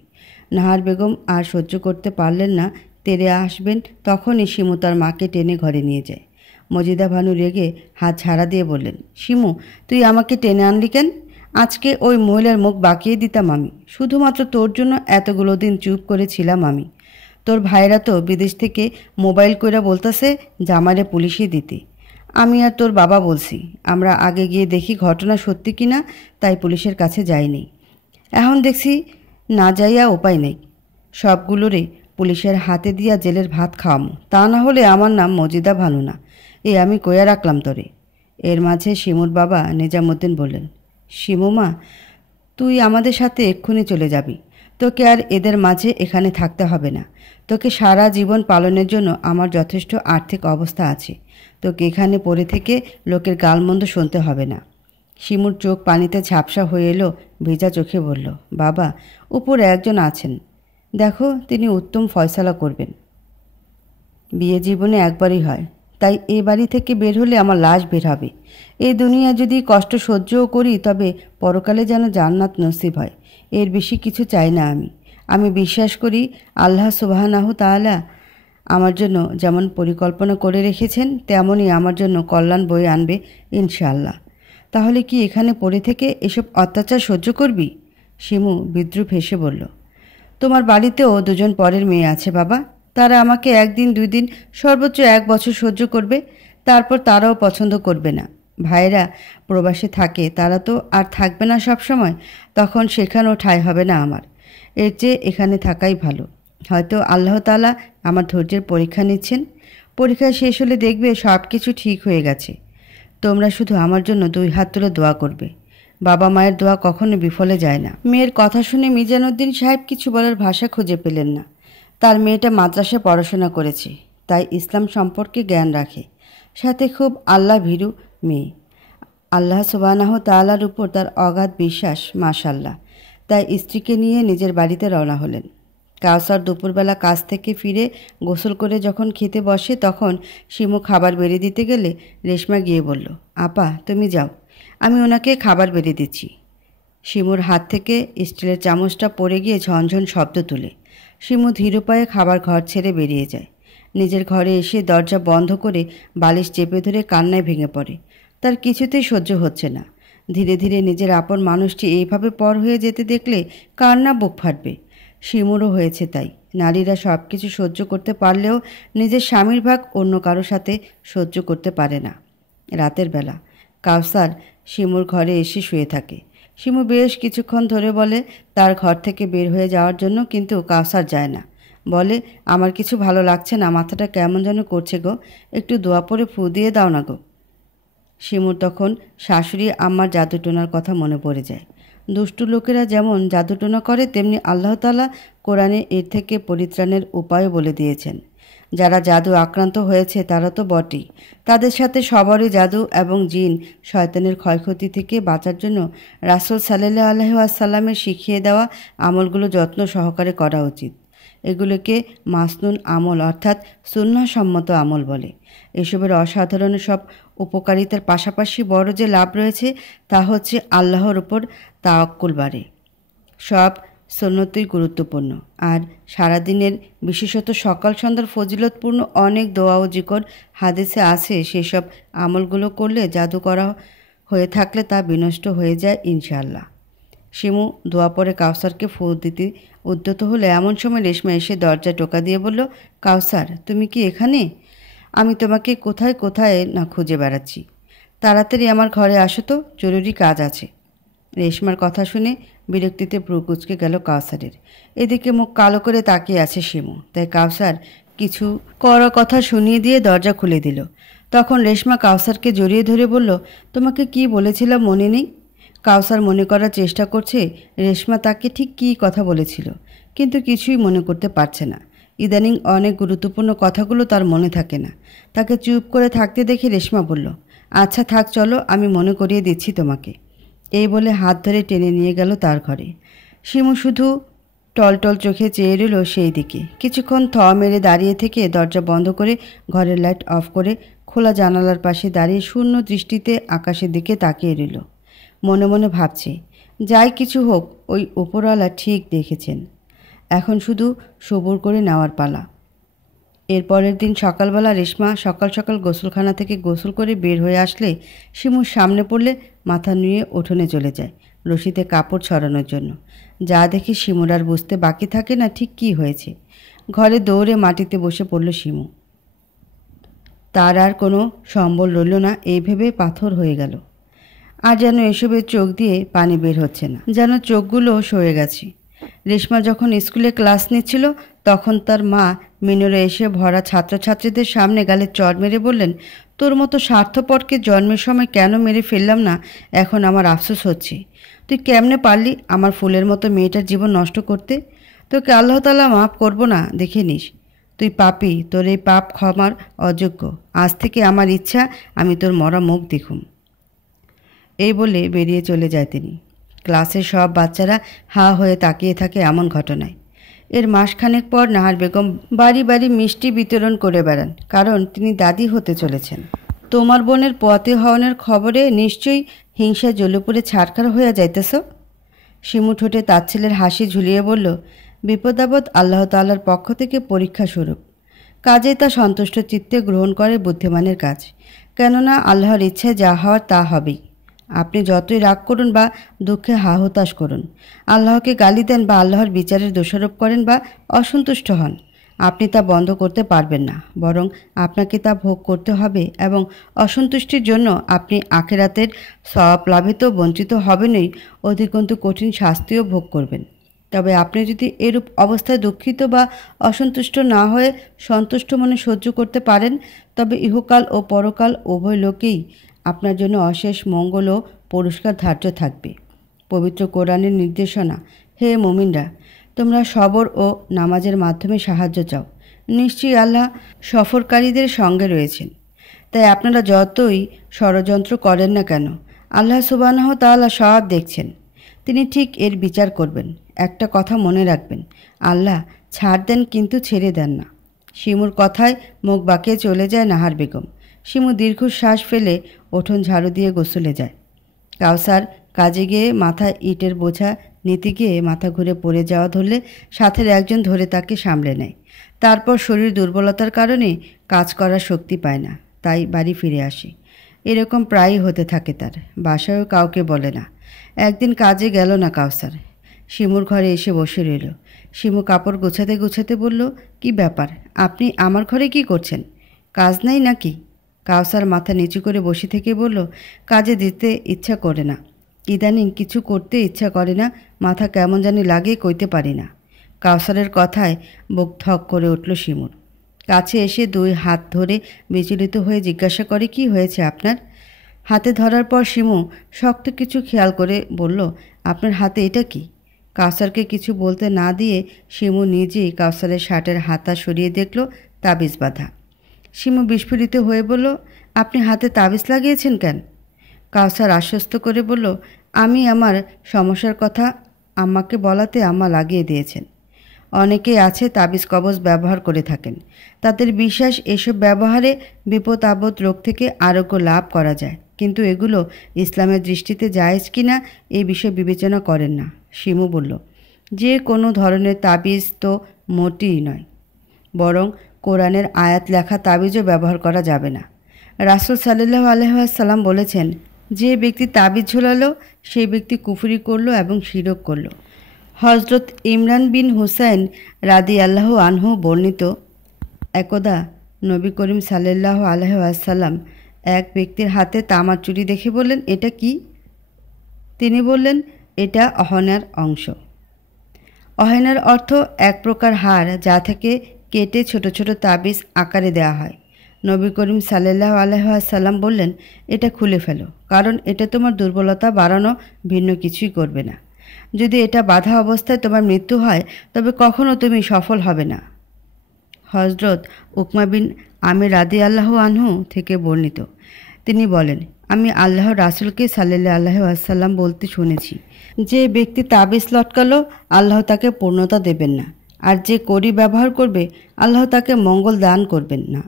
নাহার বেগম আর সহ্য করতে পারলেন না, তেরে আসবেন তখনই শিমু তার মাকে টেনে ঘরে নিয়ে যায়। মজিদা ভানু রেগে হাত ঝাড়া দিয়ে বললেন, শিমু, তুই আমাকে টেনে আনলি কেন? আজকে ওই মহিলার মুখ বাঁকিয়ে দিতাম আমি। শুধুমাত্র তোর জন্য এতগুলো দিন চুপ করেছিলাম আমি। তোর ভাইরা তো বিদেশ থেকে মোবাইল কইরা বলতেছে জামারে পুলিশে দিতে। আমি আর তোর বাবা বলছি, আমরা আগে গিয়ে দেখি ঘটনা সত্যি কিনা, তাই পুলিশের কাছে যাইনি। এখন দেখছি না যাইয়া উপায় নেই, সবগুলোরে পুলিশের হাতে দিয়া জেলের ভাত খাওয়ামো, তা না হলে আমার নাম মজিদা ভানু না। এ আমি কইয়া রাখলাম তোরে। এর মাঝে শিমুর বাবা নিজামুদ্দিন বললেন, শিমু মা, তুই আমাদের সাথে এক্ষুনি চলে যাবি। তোকে আর এদের মাঝে এখানে থাকতে হবে না। তোকে সারা জীবন পালনের জন্য আমার যথেষ্ট আর্থিক অবস্থা আছে। তোকে এখানে পড়ে থেকে লোকের গালমন্দ শুনতে হবে না। শিমুর চোখ পানিতে ঝাপসা হয়ে এলো, ভেজা চোখে বলল, বাবা, উপরে একজন আছেন, দেখো তিনি উত্তম ফয়সালা করবেন। বিয়ে জীবনে একবারই হয়, তাই এ বাড়ি থেকে বের হলে আমার লাশ বের হবে। এই দুনিয়া যদি কষ্ট সহ্যও করি, তবে পরকালে যেন জান্নাত নসিব হয়। এর বেশি কিছু চাই না আমি বিশ্বাস করি আল্লাহ সুবহানাহু তাআলা আমার জন্য যেমন পরিকল্পনা করে রেখেছেন, তেমনই আমার জন্য কল্যাণ বয়ে আনবে ইনশাআল্লাহ। তাহলে কি এখানে পড়ে থেকে এসব অত্যাচার সহ্য করবি? শিমু বিদ্রুপ হেসে বলল, তোমার বাড়িতেও দুজন পরের মেয়ে আছে বাবা। তারা আমাকে একদিন 2 দিন, সর্বোচ্চ 1 বছর সহ্য করবে, তারপর তারাও পছন্দ করবে না। ভাইয়েরা প্রবাসে থাকে, তারা তো আর থাকবে না সব সময়, তখন সেখানেও ঠাঁই হবে না আমার। এর চেয়ে এখানে থাকাই ভালো। হয়তো আল্লাহ তাআলা আমার ধৈর্যের পরীক্ষা নিচ্ছেন। পরীক্ষা শেষ হলে দেখবে সব কিছু ঠিক হয়ে গেছে। তোমরা শুধু আমার জন্য 2 হাত তুলে দোয়া করবে। বাবা মায়ের দোয়া কখনো বিফলে যায় না। মেয়ের কথা শুনে মিজানুদ্দিন সাহেব কিছু বলার ভাষা খুঁজে পেলেন না। তার মেয়েটা মাদ্রাসায় পড়াশোনা করেছে, তাই ইসলাম সম্পর্কে জ্ঞান রাখে, সাথে খুব আল্লাহ ভীরু মেয়ে। আল্লাহ সুবহানাহু তাআলার উপর তার অগাধ বিশ্বাস, মাশাআল্লাহ। তাই স্ত্রীকে নিয়ে নিজের বাড়িতে রওনা হলেন। কাউসার দুপুরবেলা কাজ থেকে ফিরে গোসল করে যখন খেতে বসে, তখন শিমু খাবার বেড়ে দিতে গেলে রেশমা গিয়ে বলল, আপা তুমি যাও, আমি ওনাকে খাবার বেড়ে দিচ্ছি। শিমুর হাত থেকে স্টিলের চামচটা পড়ে গিয়ে ঝনঝন শব্দ তুলে শিমু ধীর পায়ে খাবার ঘর ছেড়ে বেরিয়ে যায়। নিজের ঘরে এসে দরজা বন্ধ করে বালিশ চেপে ধরে কান্নায় ভেঙে পড়ে। তার কিছুতেই সহ্য হচ্ছে না। ধীরে ধীরে নিজের আপন মানুষটি এইভাবে পর হয়ে যেতে দেখলে কার না বুক ফাটবে। শিমুরও হয়েছে তাই। নারীরা সব কিছু সহ্য করতে পারলেও নিজের স্বামীর ভাগ অন্য কারো সাথে সহ্য করতে পারে না। রাতের বেলা কাউসার শিমুর ঘরে এসে শুয়ে থাকে। শিমু বেশ কিছুক্ষণ ধরে বলে তার ঘর থেকে বের হয়ে যাওয়ার জন্য, কিন্তু কাউসার যায় না। বলে, আমার কিছু ভালো লাগছে না, মাথাটা কেমন যেন করছে গো, একটু দোয়া পড়ে ফু দিয়ে দাও না গো। শিমুর তখন শাশুড়ি আম্মার জাদুটোনার কথা মনে পড়ে যায়। দুষ্টু লোকেরা যেমন জাদুটোনা করে, তেমনি আল্লাহ তাআলা কোরআনে এর থেকে পরিত্রাণের উপায়ও বলে দিয়েছেন। যারা জাদু আক্রান্ত হয়েছে তারা তো বটেই, তাদের সাথে সবারই জাদু এবং জিন শয়তানের ক্ষয়ক্ষতি থেকে বাঁচার জন্য রাসূল সাল্লাল্লাহু আলাইহি ওয়াসাল্লামের শিখিয়ে দেওয়া আমলগুলো যত্ন সহকারে করা উচিত। এগুলোকে মাসনুন আমল অর্থাৎ সুন্নাহসম্মত আমল বলে। এসবের অসাধারণ সব উপকারিতার পাশাপাশি বড় যে লাভ রয়েছে তা হচ্ছে আল্লাহর উপর তাওয়াক্কুল বাড়ে। সব সুন্নতই গুরুত্বপূর্ণ, আর সারাদিনের বিশেষত সকাল সন্ধ্যার ফজিলতপূর্ণ অনেক দোয়া ও জিকর হাদিসে আছে। সেসব আমলগুলো করলে জাদু করা হয়ে থাকলে তা বিনষ্ট হয়ে যায় ইনশাআল্লাহ। শিমু দোয়া পরে কাউসারকে ফু দিতে উদ্যত হলে এমন সময় রেশমা এসে দরজায় টোকা দিয়ে বলল, কাউসার তুমি কি এখানে? আমি তোমাকে কোথায় কোথায় না খুঁজে বেড়াচ্ছি। তাড়াতাড়ি আমার ঘরে আসো তো, জরুরি কাজ আছে। রেশমার কথা শুনে বিরক্তিতে ভ্রু কুঁচকে গেল কাউসারের। এদিকে মুখ কালো করে তাকিয়ে আছে শিমু, তাই কাউসার কিছু কড়া কথা শুনিয়ে দিয়ে দরজা খুলে দিল। তখন রেশমা কাউসারকে জড়িয়ে ধরে বলল, তোমাকে কি বলেছিলাম মনে নেই? কাউসার মনে করার চেষ্টা করছে রেশমা তাকে ঠিক কী কথা বলেছিল, কিন্তু কিছুই মনে করতে পারছে না। ইদানিং অনেক গুরুত্বপূর্ণ কথাগুলো তার মনে থাকে না। তাকে চুপ করে থাকতে দেখে রেশমা বলল, আচ্ছা থাক, চলো আমি মনে করিয়ে দিচ্ছি তোমাকে। এই বলে হাত ধরে টেনে নিয়ে গেল তার ঘরে। শিমু শুধু টলটল চোখে চেয়ে রইল সেই দিকে। কিছুক্ষণ থ মেরে দাঁড়িয়ে থেকে দরজা বন্ধ করে ঘরের লাইট অফ করে খোলা জানালার পাশে দাঁড়িয়ে শূন্য দৃষ্টিতে আকাশের দিকে তাকিয়ে রইল। মনে মনে ভাবছে, যাই কিছু হোক ওই উপরওয়ালা ঠিক দেখেছেন, এখন শুধু সবুর করে নেওয়ার পালা। এর পরের দিন সকালবেলা রেশমা সকাল সকাল গোসলখানা থেকে গোসল করে বের হয়ে আসলে শিমুর সামনে পড়লে মাথা নুয়ে উঠোনে চলে যায় রশিতে কাপড় ছড়ানোর জন্য। যা দেখে শিমুর আর বুঝতে বাকি থাকে না ঠিক কী হয়েছে। ঘরে দৌড়ে মাটিতে বসে পড়ল শিমু। তার আর কোনো সম্বল রইল না, এই ভেবে পাথর হয়ে গেল। আর যেন এসবের চোখ দিয়ে পানি বের হচ্ছে না, যেন চোখগুলো সয়ে গেছে। রেশমা যখন স্কুলে ক্লাস নিচ্ছিল তখন তার মা মিনুরে এসে ভরা ছাত্রছাত্রীদের সামনে গালে চড় মেরে বললেন, তোর মতো স্বার্থপরকে জন্মের সময় কেন মেরে ফেললাম না, এখন আমার আফসোস হচ্ছে। তুই কেমনে পারলি আমার ফুলের মতো মেয়েটার জীবন নষ্ট করতে? তোকে আল্লাহ তাআলা মাফ করবো না, দেখে নিস। তুই পাপী, তোর এই পাপ ক্ষমার অযোগ্য। আজ থেকে আমার ইচ্ছা আমি তোর মরা মুখ দেখুম। এই বলে বেরিয়ে চলে যায় তিনি। ক্লাসের সব বাচ্চারা হা হয়ে তাকিয়ে থাকে এমন ঘটনায়। এর মাসখানেক পর নাহার বেগম বাড়ি বাড়ি মিষ্টি বিতরণ করে বেড়ান, কারণ তিনি দাদি হতে চলেছেন। তোমার বোনের পথে হওয়ানোর খবরে নিশ্চয়ই হিংসা জ্বলে ছাড়খাড় হইয়া যাইতেছ। শিমু ঠোঁটে তাচ্ছিলের হাসি ঝুলিয়ে বলল, বিপদাবদ আল্লাহ তাআলার পক্ষ থেকে পরীক্ষা স্বরূপ। কাজেই তা সন্তুষ্ট চিত্তে গ্রহণ করে বুদ্ধিমানের কাজ, কেননা আল্লাহর ইচ্ছায় যা হওয়ার তা হবেই। আপনি যতই রাগ করুন বা দুঃখে হাহুতাশ করুন, আল্লাহকে গালি দেন বা আল্লাহর বিচারের দোষারোপ করেন বা অসন্তুষ্ট হন, আপনি তা বন্ধ করতে পারবেন না, বরং আপনাকে তা ভোগ করতে হবে এবং অসন্তুষ্টির জন্য আপনি আখিরাতের সওয়াব লাভে তো বঞ্চিত হবেনই, অধিকন্তু কঠিন শাস্তিও ভোগ করবেন। তবে আপনি যদি এরূপ অবস্থায় দুঃখিত বা অসন্তুষ্ট না হয়ে সন্তুষ্ট মনে সহ্য করতে পারেন, তবে ইহকাল ও পরকাল উভয় লোকেই আপনার জন্য অশেষ মঙ্গল ও পুরস্কার ধার্য থাকবে। পবিত্র কোরআনের নির্দেশনা, হে মুমিনরা, তোমরা সবর ও নামাজের মাধ্যমে সাহায্য চাও, নিশ্চয়ই আল্লাহ সফরকারীদের সঙ্গে রয়েছেন। তাই আপনারা যতই ষড়যন্ত্র করেন না কেন, আল্লাহ সুবহানাহু ওয়া তাআলা সব দেখছেন, তিনি ঠিক এর বিচার করবেন। একটা কথা মনে রাখবেন, আল্লাহ ছাড় দেন কিন্তু ছেড়ে দেন না। শিমুর কথায় মুখ বাঁকিয়ে চলে যায় নাহার বেগম। শিমু দীর্ঘশ্বাস ফেলে উঠোন ঝাড়ু দিয়ে গোসলে যায়। কাউসার কাজে গিয়ে মাথায় ইটের বোঝা নিতে গিয়ে মাথা ঘুরে পড়ে যাওয়া ধরলে সাথের একজন ধরে তাকে সামলে নেয়। তারপর শরীর দুর্বলতার কারণে কাজ করার শক্তি পায় না, তাই বাড়ি ফিরে আসে। এরকম প্রায়ই হতে থাকে তার, বাসায়ও কাউকে বলে না। একদিন কাজে গেল না কাউসার, শিমুর ঘরে এসে বসে রইল। শিমু কাপড় গোছাতে গোছাতে বলল, কি ব্যাপার, আপনি আমার ঘরে কি করছেন? কাজ নাই নাকি? কাউসার মাথা নিচু করে বসে থেকে বলল, কাজে দিতে ইচ্ছা করে না, ইদানিং কিছু করতে ইচ্ছা করে না, মাথা কেমন জানি লাগে, কইতে পারি না। কাউসারের কথায় বুক ধক করে উঠল শিমুর। কাছে এসে দুই হাত ধরে বিচলিত হয়ে জিজ্ঞাসা করে, কি হয়েছে আপনার? হাতে ধরার পর শিমু শক্ত কিছু খেয়াল করে বলল, আপনার হাতে এটা কি? কাউসারকে কিছু বলতে না দিয়ে শিমু নিজেই কাউসারের শার্টের হাতা সরিয়ে দেখল তাবিজ বাঁধা। শিমু বিস্ফোরিত হয়ে বলল, আপনি হাতে তাবিজ লাগিয়েছেন কেন? কাউসার আশ্বস্ত করে বলল, আমি আমার সমস্যার কথা আম্মাকে বলাতে আম্মা লাগিয়ে দিয়েছেন। অনেকেই আছে তাবিজ কবজ ব্যবহার করে থাকেন, তাদের বিশ্বাস এসব ব্যবহারে বিপদ আপদ রোগ থেকে আরোগ্য লাভ করা যায়, কিন্তু এগুলো ইসলামের দৃষ্টিতে জায়েজ কিনা এই বিষয়ে বিবেচনা করেন না। শিমু বলল, যে কোনো ধরনের তাবিজ তো মোটেই নয়, বরং কোরআনের আয়াত লেখা তাবিজও ব্যবহার করা যাবে না। রাসূল সাল্লাল্লাহু আলাইহি ওয়াসাল্লাম বলেছেন, যে ব্যক্তি তাবিজ ঝোলালো সেই ব্যক্তি কুফরি করলো এবং শিরক করলো। হজরত ইমরান বিন হুসাইন রাদিয়াল্লাহু আনহু বর্ণিত, একদা নবী করিম সাল্লাল্লাহু আলাইহি ওয়াসাল্লাম এক ব্যক্তির হাতে তামার চুড়ি দেখে বললেন, এটা কি? তিনি বললেন, এটা অহনার অংশ। অহেনার অর্থ এক প্রকার হাড়, যা থেকে কেটে ছোট ছোট তাবিজ আকারে দেওয়া হয়। নবী করিম সাল্লাল্লাহু আলাইহি ওয়াসাল্লাম বললেন, এটা খুলে ফেলো, কারণ এটা তোমার দুর্বলতা বাড়ানো ভিন্ন কিছুই করবে না। যদি এটা বাধা অবস্থায় তোমার মৃত্যু হয়, তবে কখনো তুমি সফল হবে না। হজরত উকমা বিন আমির রাদিয়াল্লাহু আনহু থেকে বর্ণিত, তিনি বলেন, আমি আল্লাহর রাসূলকে সাল্লাল্লাহু আলাইহি ওয়াসাল্লাম বলতে শুনেছি, যে ব্যক্তি তাবিজ লটকালো আল্লাহ তাকে পূর্ণতা দেবেন না, আর যে কড়ি ব্যবহার করবে আল্লাহ তাকে মঙ্গল দান করবেন না।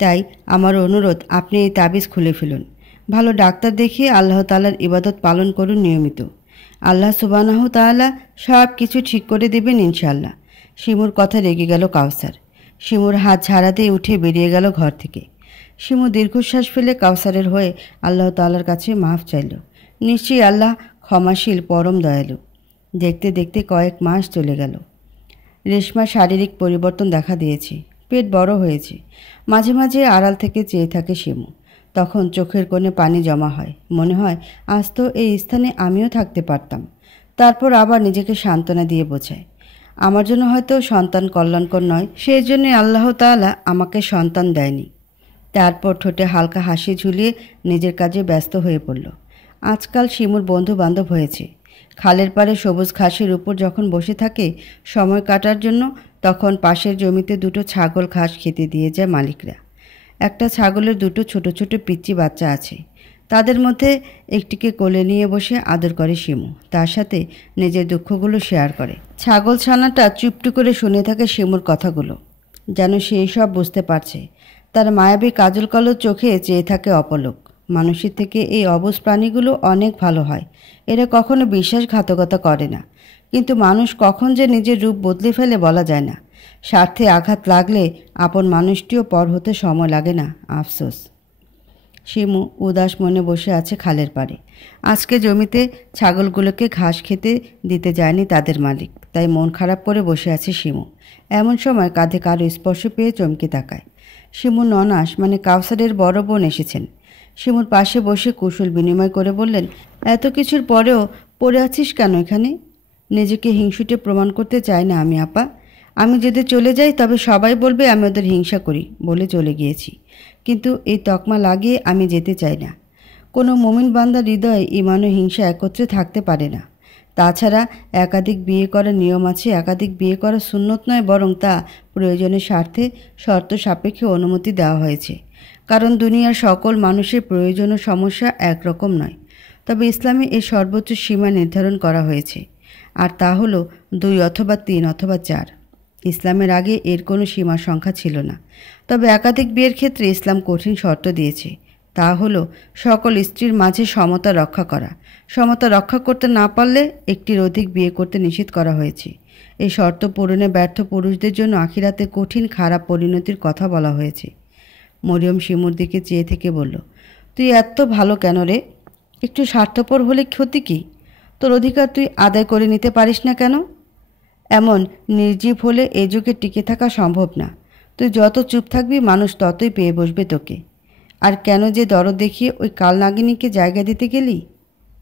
তাই আমার অনুরোধ, আপনি এই তাবিজ খুলে ফেলুন। ভালো ডাক্তার দেখিয়ে আল্লাহ তাআলার ইবাদত পালন করুন নিয়মিত। আল্লাহ সুবহানাহু তাআলা সব কিছু ঠিক করে দেবেন ইনশাআল্লাহ। শিমুর কথা রেগে গেল কাউসার। শিমুর হাত ঝাড়া দিয়ে উঠে বেরিয়ে গেল ঘর থেকে। শিমু দীর্ঘশ্বাস ফেলে কাউসারের হয়ে আল্লাহ তাআলার কাছে মাফ চাইল। নিশ্চয়ই আল্লাহ ক্ষমাশীল, পরম দয়ালু। দেখতে দেখতে কয়েক মাস চলে গেল। রেশমার শারীরিক পরিবর্তন দেখা দিয়েছে, পেট বড় হয়েছে। মাঝে মাঝে আড়াল থেকে চেয়ে থাকে শিমু। তখন চোখের কোণে পানি জমা হয়, মনে হয় আজ তো এই স্থানে আমিও থাকতে পারতাম। তারপর আবার নিজেকে সান্ত্বনা দিয়ে বোঝায়, আমার জন্য হয়তো সন্তান কল্যাণকর নয়, সেই জন্যই আল্লাহ তাআলা আমাকে সন্তান দেয়নি। তারপর ঠোঁটে হালকা হাসি ঝুলিয়ে নিজের কাজে ব্যস্ত হয়ে পড়ল। আজকাল শিমুর বন্ধু বান্ধব হয়েছে। খালের পাড়ে সবুজ ঘাসের উপর যখন বসে থাকে সময় কাটার জন্য, তখন পাশের জমিতে দুটো ছাগল ঘাস খেতে দিয়ে যায় মালিকরা। একটা ছাগলের দুটো ছোট ছোট পিচ্চি বাচ্চা আছে। তাদের মধ্যে একটিকে কোলে নিয়ে বসে আদর করে শিমু, তার সাথে নিজের দুঃখগুলো শেয়ার করে। ছাগল ছানাটা চুপটি করে শুনে থাকে শিমুর কথাগুলো, যেন সে সব বুঝতে পারছে। তার মায়াবী কাজল কালো চোখে চেয়ে থাকে অপলক। মানুষের থেকে এই অবুঝ প্রাণীগুলো অনেক ভালো হয়, এরা কখনো বিশ্বাসঘাতকতা করে না। কিন্তু মানুষ কখন যে নিজের রূপ বদলে ফেলে বলা যায় না। স্বার্থে আঘাত লাগলে আপন মানুষটিও পর হতে সময় লাগে না, আফসোস। শিমু উদাস মনে বসে আছে খালের পাড়ে। আজকে জমিতে ছাগলগুলোকে ঘাস খেতে দিতে যায়নি তাদের মালিক, তাই মন খারাপ করে বসে আছে শিমু। এমন সময় কাঁধে কারো স্পর্শ পেয়ে চমকে তাকায়। শিমুর ননাস মানে কাউসারের বড় বোন এসেছেন। শিমুর পাশে বসে কুশল বিনিময় করে বললেন, এত কিছুর পরেও পড়ে আছিস কেন এখানে? নিজেকে হিংসুটে প্রমাণ করতে চাই না আমি আপা। আমি যদি চলে যাই তবে সবাই বলবে আমি ওদের হিংসা করি বলে চলে গিয়েছি। কিন্তু এই তকমা লাগিয়ে আমি যেতে চাই না। কোনো মুমিন বান্দার হৃদয়ে ঈমান ও হিংসা একত্রে থাকতে পারে না। তাছাড়া একাধিক বিয়ে করার নিয়ম আছে, একাধিক বিয়ে করা সুন্নত নয়, বরং তা প্রয়োজনের স্বার্থে শর্ত সাপেক্ষে অনুমতি দেওয়া হয়েছে। কারণ দুনিয়ার সকল মানুষের প্রয়োজন ও সমস্যা একরকম নয়। তবে ইসলামে এর সর্বোচ্চ সীমা নির্ধারণ করা হয়েছে, আর তা হলো 2 অথবা 3 অথবা 4। ইসলামের আগে এর কোনো সীমা সংখ্যা ছিল না। তবে একাধিক বিয়ের ক্ষেত্রে ইসলাম কঠিন শর্ত দিয়েছে, তা হলো সকল স্ত্রীর মাঝে সমতা রক্ষা করা। সমতা রক্ষা করতে না পারলে একটির অধিক বিয়ে করতে নিষেধ করা হয়েছে। এই শর্ত পূরণে ব্যর্থ পুরুষদের জন্য আখিরাতে কঠিন খারাপ পরিণতির কথা বলা হয়েছে। মরিয়ম শিমুর দিকে চেয়ে থেকে বলল, তুই এত ভালো কেন রে? একটু স্বার্থপর হলে ক্ষতি কি? তোর অধিকার তুই আদায় করে নিতে পারিস না কেন? এমন নির্জীব হলে এ যুগে টিকে থাকা সম্ভব না। তুই যত চুপ থাকবি মানুষ ততই পেয়ে বসবে তোকে। আর কেন যে দরদ দেখিয়ে ওই কালনাগিনীকে জায়গা দিতে গেলি?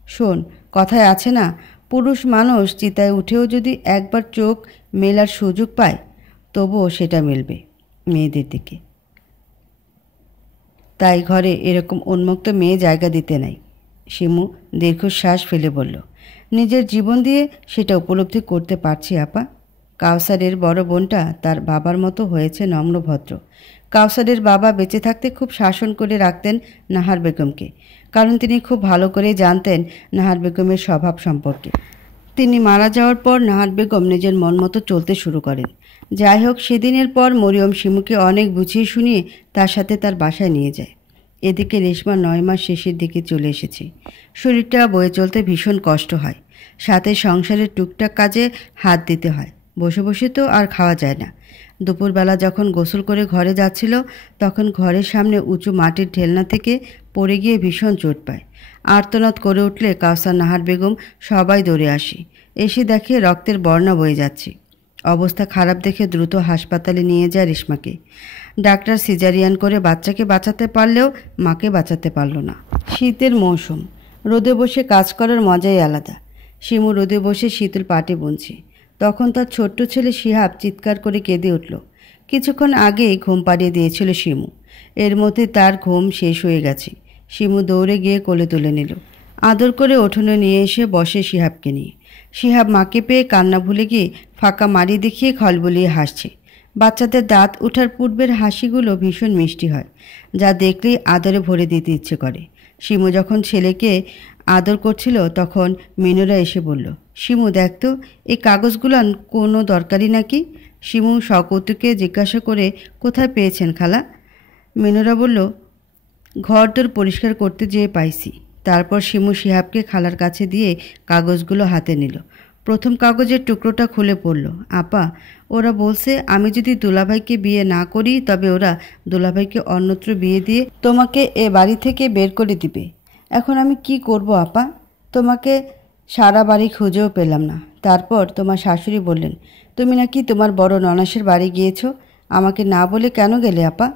শোন, কথায় আছে না, পুরুষ মানুষ চিতায় উঠেও যদি একবার চোখ মেলার সুযোগ পায় তবুও সেটা মেলবে মেয়েদের দিকে। তাই ঘরে এরকম উন্মুক্ত মেয়ে জায়গা দিতে নাই। শিমু দীর্ঘশ্বাস ফেলে বলল, নিজের জীবন দিয়ে সেটা উপলব্ধি করতে পারছি আপা। কাউসারের বড় বোনটা তার বাবার মতো হয়েছে নম্রভদ্র। কাউসারের বাবা বেঁচে থাকতে খুব শাসন করে রাখতেন নাহার বেগমকে, কারণ তিনি খুব ভালো করে জানতেন নাহার বেগমের স্বভাব সম্পর্কে। তিনি মারা যাওয়ার পর নাহার বেগম নিজের মন মতো চলতে শুরু করেন। যাই হোক, সেদিনের পর মরিয়ম শিমুকে অনেক বুঝিয়ে শুনিয়ে তার সাথে তার বাসায় নিয়ে যায়। এদিকে রেশমা 9 মাস শেষের দিকে চলে এসেছে। শরীরটা বয়ে চলতে ভীষণ কষ্ট হয়, সাথে সংসারের টুকটাক কাজে হাত দিতে হয়। বসে বসে তো আর খাওয়া যায় না। দুপুরবেলা যখন গোসল করে ঘরে যাচ্ছিল তখন ঘরের সামনে উঁচু মাটির ঢেলনা থেকে পড়ে গিয়ে ভীষণ চোট পায়। আর্তনাদ করে উঠলে কাউসার, নাহার বেগম সবাই দৌড়ে আসে। এসে দেখে রক্তের বর্ণা বয়ে যাচ্ছে। অবস্থা খারাপ দেখে দ্রুত হাসপাতালে নিয়ে যায় রেশমাকে। ডাক্তার সিজারিয়ান করে বাচ্চাকে বাঁচাতে পারলেও মাকে বাঁচাতে পারল না। শীতের মৌসুম, রোদে বসে কাজ করার মজাই আলাদা। শিমু রোদে বসে শীতল পাটে বুনছে। তখন তার ছোট্ট ছেলে শিহাব চিৎকার করে কেঁদে উঠল। কিছুক্ষণ আগেই ঘুম পাড়িয়ে দিয়েছিল শিমু। এর মধ্যে তার ঘুম শেষ হয়ে গেছে। শিমু দৌড়ে গিয়ে কোলে তুলে নিল। আদর করে উঠোনে নিয়ে এসে বসে শিহাবকে নিয়ে। শিহাব মাকে পেয়ে কান্না ভুলে গিয়ে ফাঁকা মারি দেখিয়ে খলবলিয়ে হাসছে। বাচ্চাদের দাঁত ওঠার পূর্বের হাসিগুলো ভীষণ মিষ্টি হয়, যা দেখলেই আদরে ভরে দিতে ইচ্ছে করে। শিমু যখন ছেলেকে আদর করছিল তখন মিনুরা এসে বলল, শিমু দেখ তো, এই কাগজগুলো কোনো দরকারি নাকি? শিমু সকৌতুকে জিজ্ঞাসা করে, কোথায় পেয়েছেন খালা? মিনুরা বলল, ঘরদোর পরিষ্কার করতে যেয়ে পাইছি। তারপর শিমু শিহাবকে খালার কাছে দিয়ে কাগজগুলো হাতে নিল। প্রথম কাগজের টুকরোটা খুলে পড়ল। আপা, ওরা বলছে আমি যদি দুলাভাইকে বিয়ে না করি তবে ওরা দুলাভাইকে অন্যত্র বিয়ে দিয়ে তোমাকে এ বাড়ি থেকে বের করে দিবে। এখন আমি কি করব আপা? তোমাকে সারা বাড়ি খুঁজেও পেলাম না। তারপর তোমার শাশুড়ি বললেন তুমি নাকি তোমার বড় ননাসের বাড়ি গিয়েছো। আমাকে না বলে কেন গেলে আপা?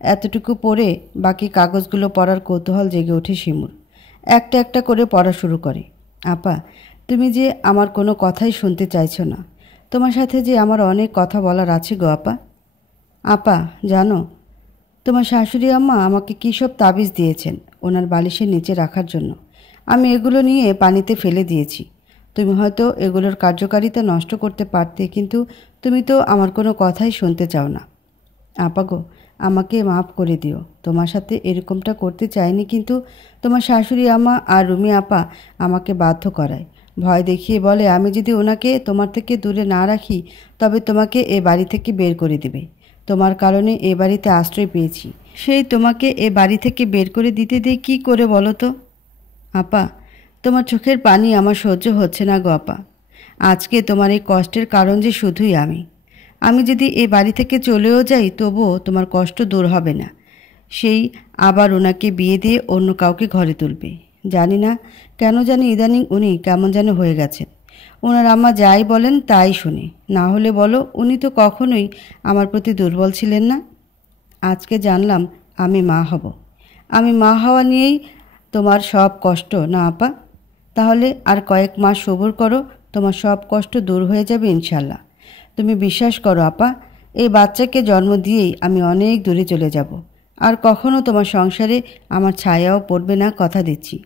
এতটুকু পড়ে বাকি কাগজগুলো পড়ার কৌতূহল জেগে ওঠে শিমুর। একটা একটা করে পড়া শুরু করে। আপা, তুমি যে আমার কোনো কথাই শুনতে চাইছো না। তোমার সাথে যে আমার অনেক কথা বলার আছে গো আপা। আপা জানো, তোমার শাশুড়ি আম্মা আমাকে কী সব তাবিজ দিয়েছেন ওনার বালিশের নিচে রাখার জন্য। আমি এগুলো নিয়ে পানিতে ফেলে দিয়েছি। তুমি হয়তো এগুলোর কার্যকারিতা নষ্ট করতে পারতে, কিন্তু তুমি তো আমার কোনো কথাই শুনতে চাও না। আপা গো, আমাকে মাফ করে দিও। তোমার সাথে এরকমটা করতে চাইনি, কিন্তু তোমার শাশুড়ি আমা আর রুমি আপা আমাকে বাধ্য করায়। ভয় দেখিয়ে বলে আমি যদি ওনাকে তোমার থেকে দূরে না রাখি তবে তোমাকে এ বাড়ি থেকে বের করে দেবে। তোমার কারণে এ বাড়িতে আশ্রয় পেয়েছি, সেই তোমাকে এ বাড়ি থেকে বের করে দিতে দেই কী করে বলো তো? আপা, তোমার চোখের পানি আমার সহ্য হচ্ছে না গো আপা। আজকে তোমার এই কষ্টের কারণ যে শুধুই আমি যদি এই বাড়ি থেকে চলেও যাই তবুও তোমার কষ্ট দূর হবে না। সেই আবার ওনাকে বিয়ে দিয়ে অন্য কাউকে ঘরে তুলবে। জানি না কেন জানি ইদানিং উনি কেমন যেন হয়ে গেছেন। ওনার আম্মা যাই বলেন তাই শুনে, না হলে বলো উনি তো কখনোই আমার প্রতি দুর্বল ছিলেন না। আজকে জানলাম আমি মা হব। আমি মা হওয়া নিয়েই তোমার সব কষ্ট না আপা? তাহলে আর কয়েক মাস সবুর করো, তোমার সব কষ্ট দূর হয়ে যাবে ইনশাল্লাহ। তুমি বিশ্বাস করো আপা, এই বাচ্চাকে জন্ম দিয়েই আমি অনেক দূরে চলে যাব। আর কখনো তোমার সংসারে আমার ছায়াও পড়বে না, কথা দিচ্ছি।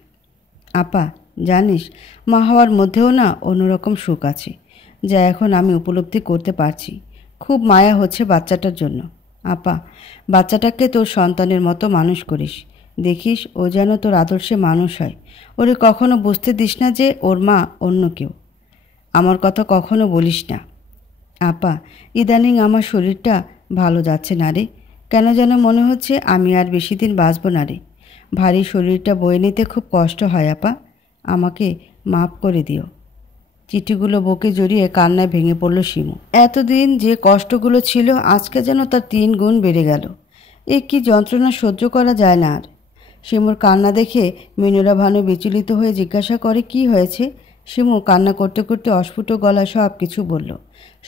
আপা, জানিস মা হওয়ার মধ্যেও না অন্যরকম সুখ আছে, যা এখন আমি উপলব্ধি করতে পারছি। খুব মায়া হচ্ছে বাচ্চাটার জন্য। আপা, বাচ্চাটাকে তোর সন্তানের মতো মানুষ করিস, দেখিস ও যেন তোর আদর্শে মানুষ হয়। ওরে কখনো বুঝতে দিস না যে ওর মা অন্য কেউ। আমার কথা কখনো বলিস না। আপা, ইদানিং আমার শরীরটা ভালো যাচ্ছে না রে। কেন যেন মনে হচ্ছে আমি আর বেশি দিন বাঁচব না রে। ভারী শরীরটা বয়ে নিতে খুব কষ্ট হয় আপা, আমাকে মাফ করে দিও। চিঠিগুলো বুকে জড়িয়ে কান্নায় ভেঙে পড়ল শিমু। এতদিন যে কষ্টগুলো ছিল আজকে যেন তার 3 গুণ বেড়ে গেল। এ কি যন্ত্রণা সহ্য করা যায় না আর। শিমুর কান্না দেখে মিনুরা ভানু বিচলিত হয়ে জিজ্ঞাসা করে কি হয়েছে। শিমু কান্না করতে করতে অস্ফুট গলায় সব কিছু বলল।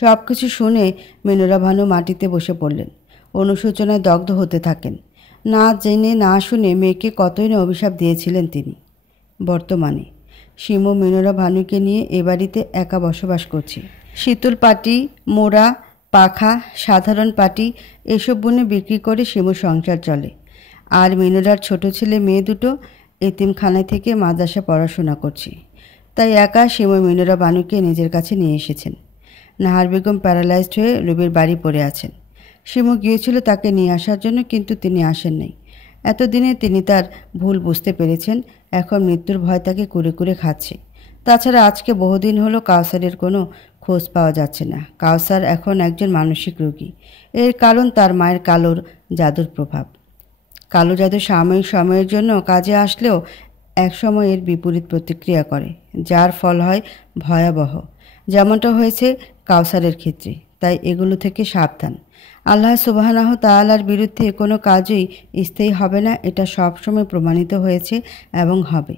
সব কিছু শুনে মিনুরা ভানু মাটিতে বসে পড়লেন, অনুশোচনায় দগ্ধ হতে থাকেন। না জেনে না শুনে মেয়েকে কতই না অভিশাপ দিয়েছিলেন তিনি। বর্তমানে শিমু মিনুরা ভানুকে নিয়ে এ বাড়িতে একা বসবাস করছে। শীতল পাটি, মোড়া, পাখা, সাধারণ পাটি এসব বুনে বিক্রি করে শিমুর সংসার চলে। আর মিনুরার ছোট ছেলে মেয়ে দুটো এতিমখানায় থেকে মাদ্রাসা পড়াশোনা করছে। তাই একা শিমু মিনুরা ভানুকে নিজের কাছে নিয়ে এসেছেন। নাহার বেগম প্যারালাইজড হয়ে রবির বাড়ি পড়ে আছেন। শিমু গিয়েছিল তাকে নিয়ে আসার জন্য, কিন্তু তিনি আসেন নাই। এতদিনে তিনি তার ভুল বুঝতে পেরেছেন। এখন মৃত্যুর ভয় তাকে কুরে কুরে খাচ্ছে। তাছাড়া আজকে বহুদিন হলো কাউসারের কোনো খোঁজ পাওয়া যাচ্ছে না। কাউসার এখন একজন মানসিক রোগী। এর কারণ তার মায়ের কালোর জাদুর প্রভাব। কালো জাদু সাময়িক সময়ের জন্য কাজে আসলেও একসময় এর বিপরীত প্রতিক্রিয়া করে, যার ফল হয় ভয়াবহ, যেমনটা হয়েছে কাউসারের ক্ষেত্রে। তাই এগুলো থেকে সাবধান। আল্লাহ সুবহানাহু তাআলার বিরুদ্ধে কোনো কাজই স্থায়ী হবে না, এটা সবসময় প্রমাণিত হয়েছে এবং হবে।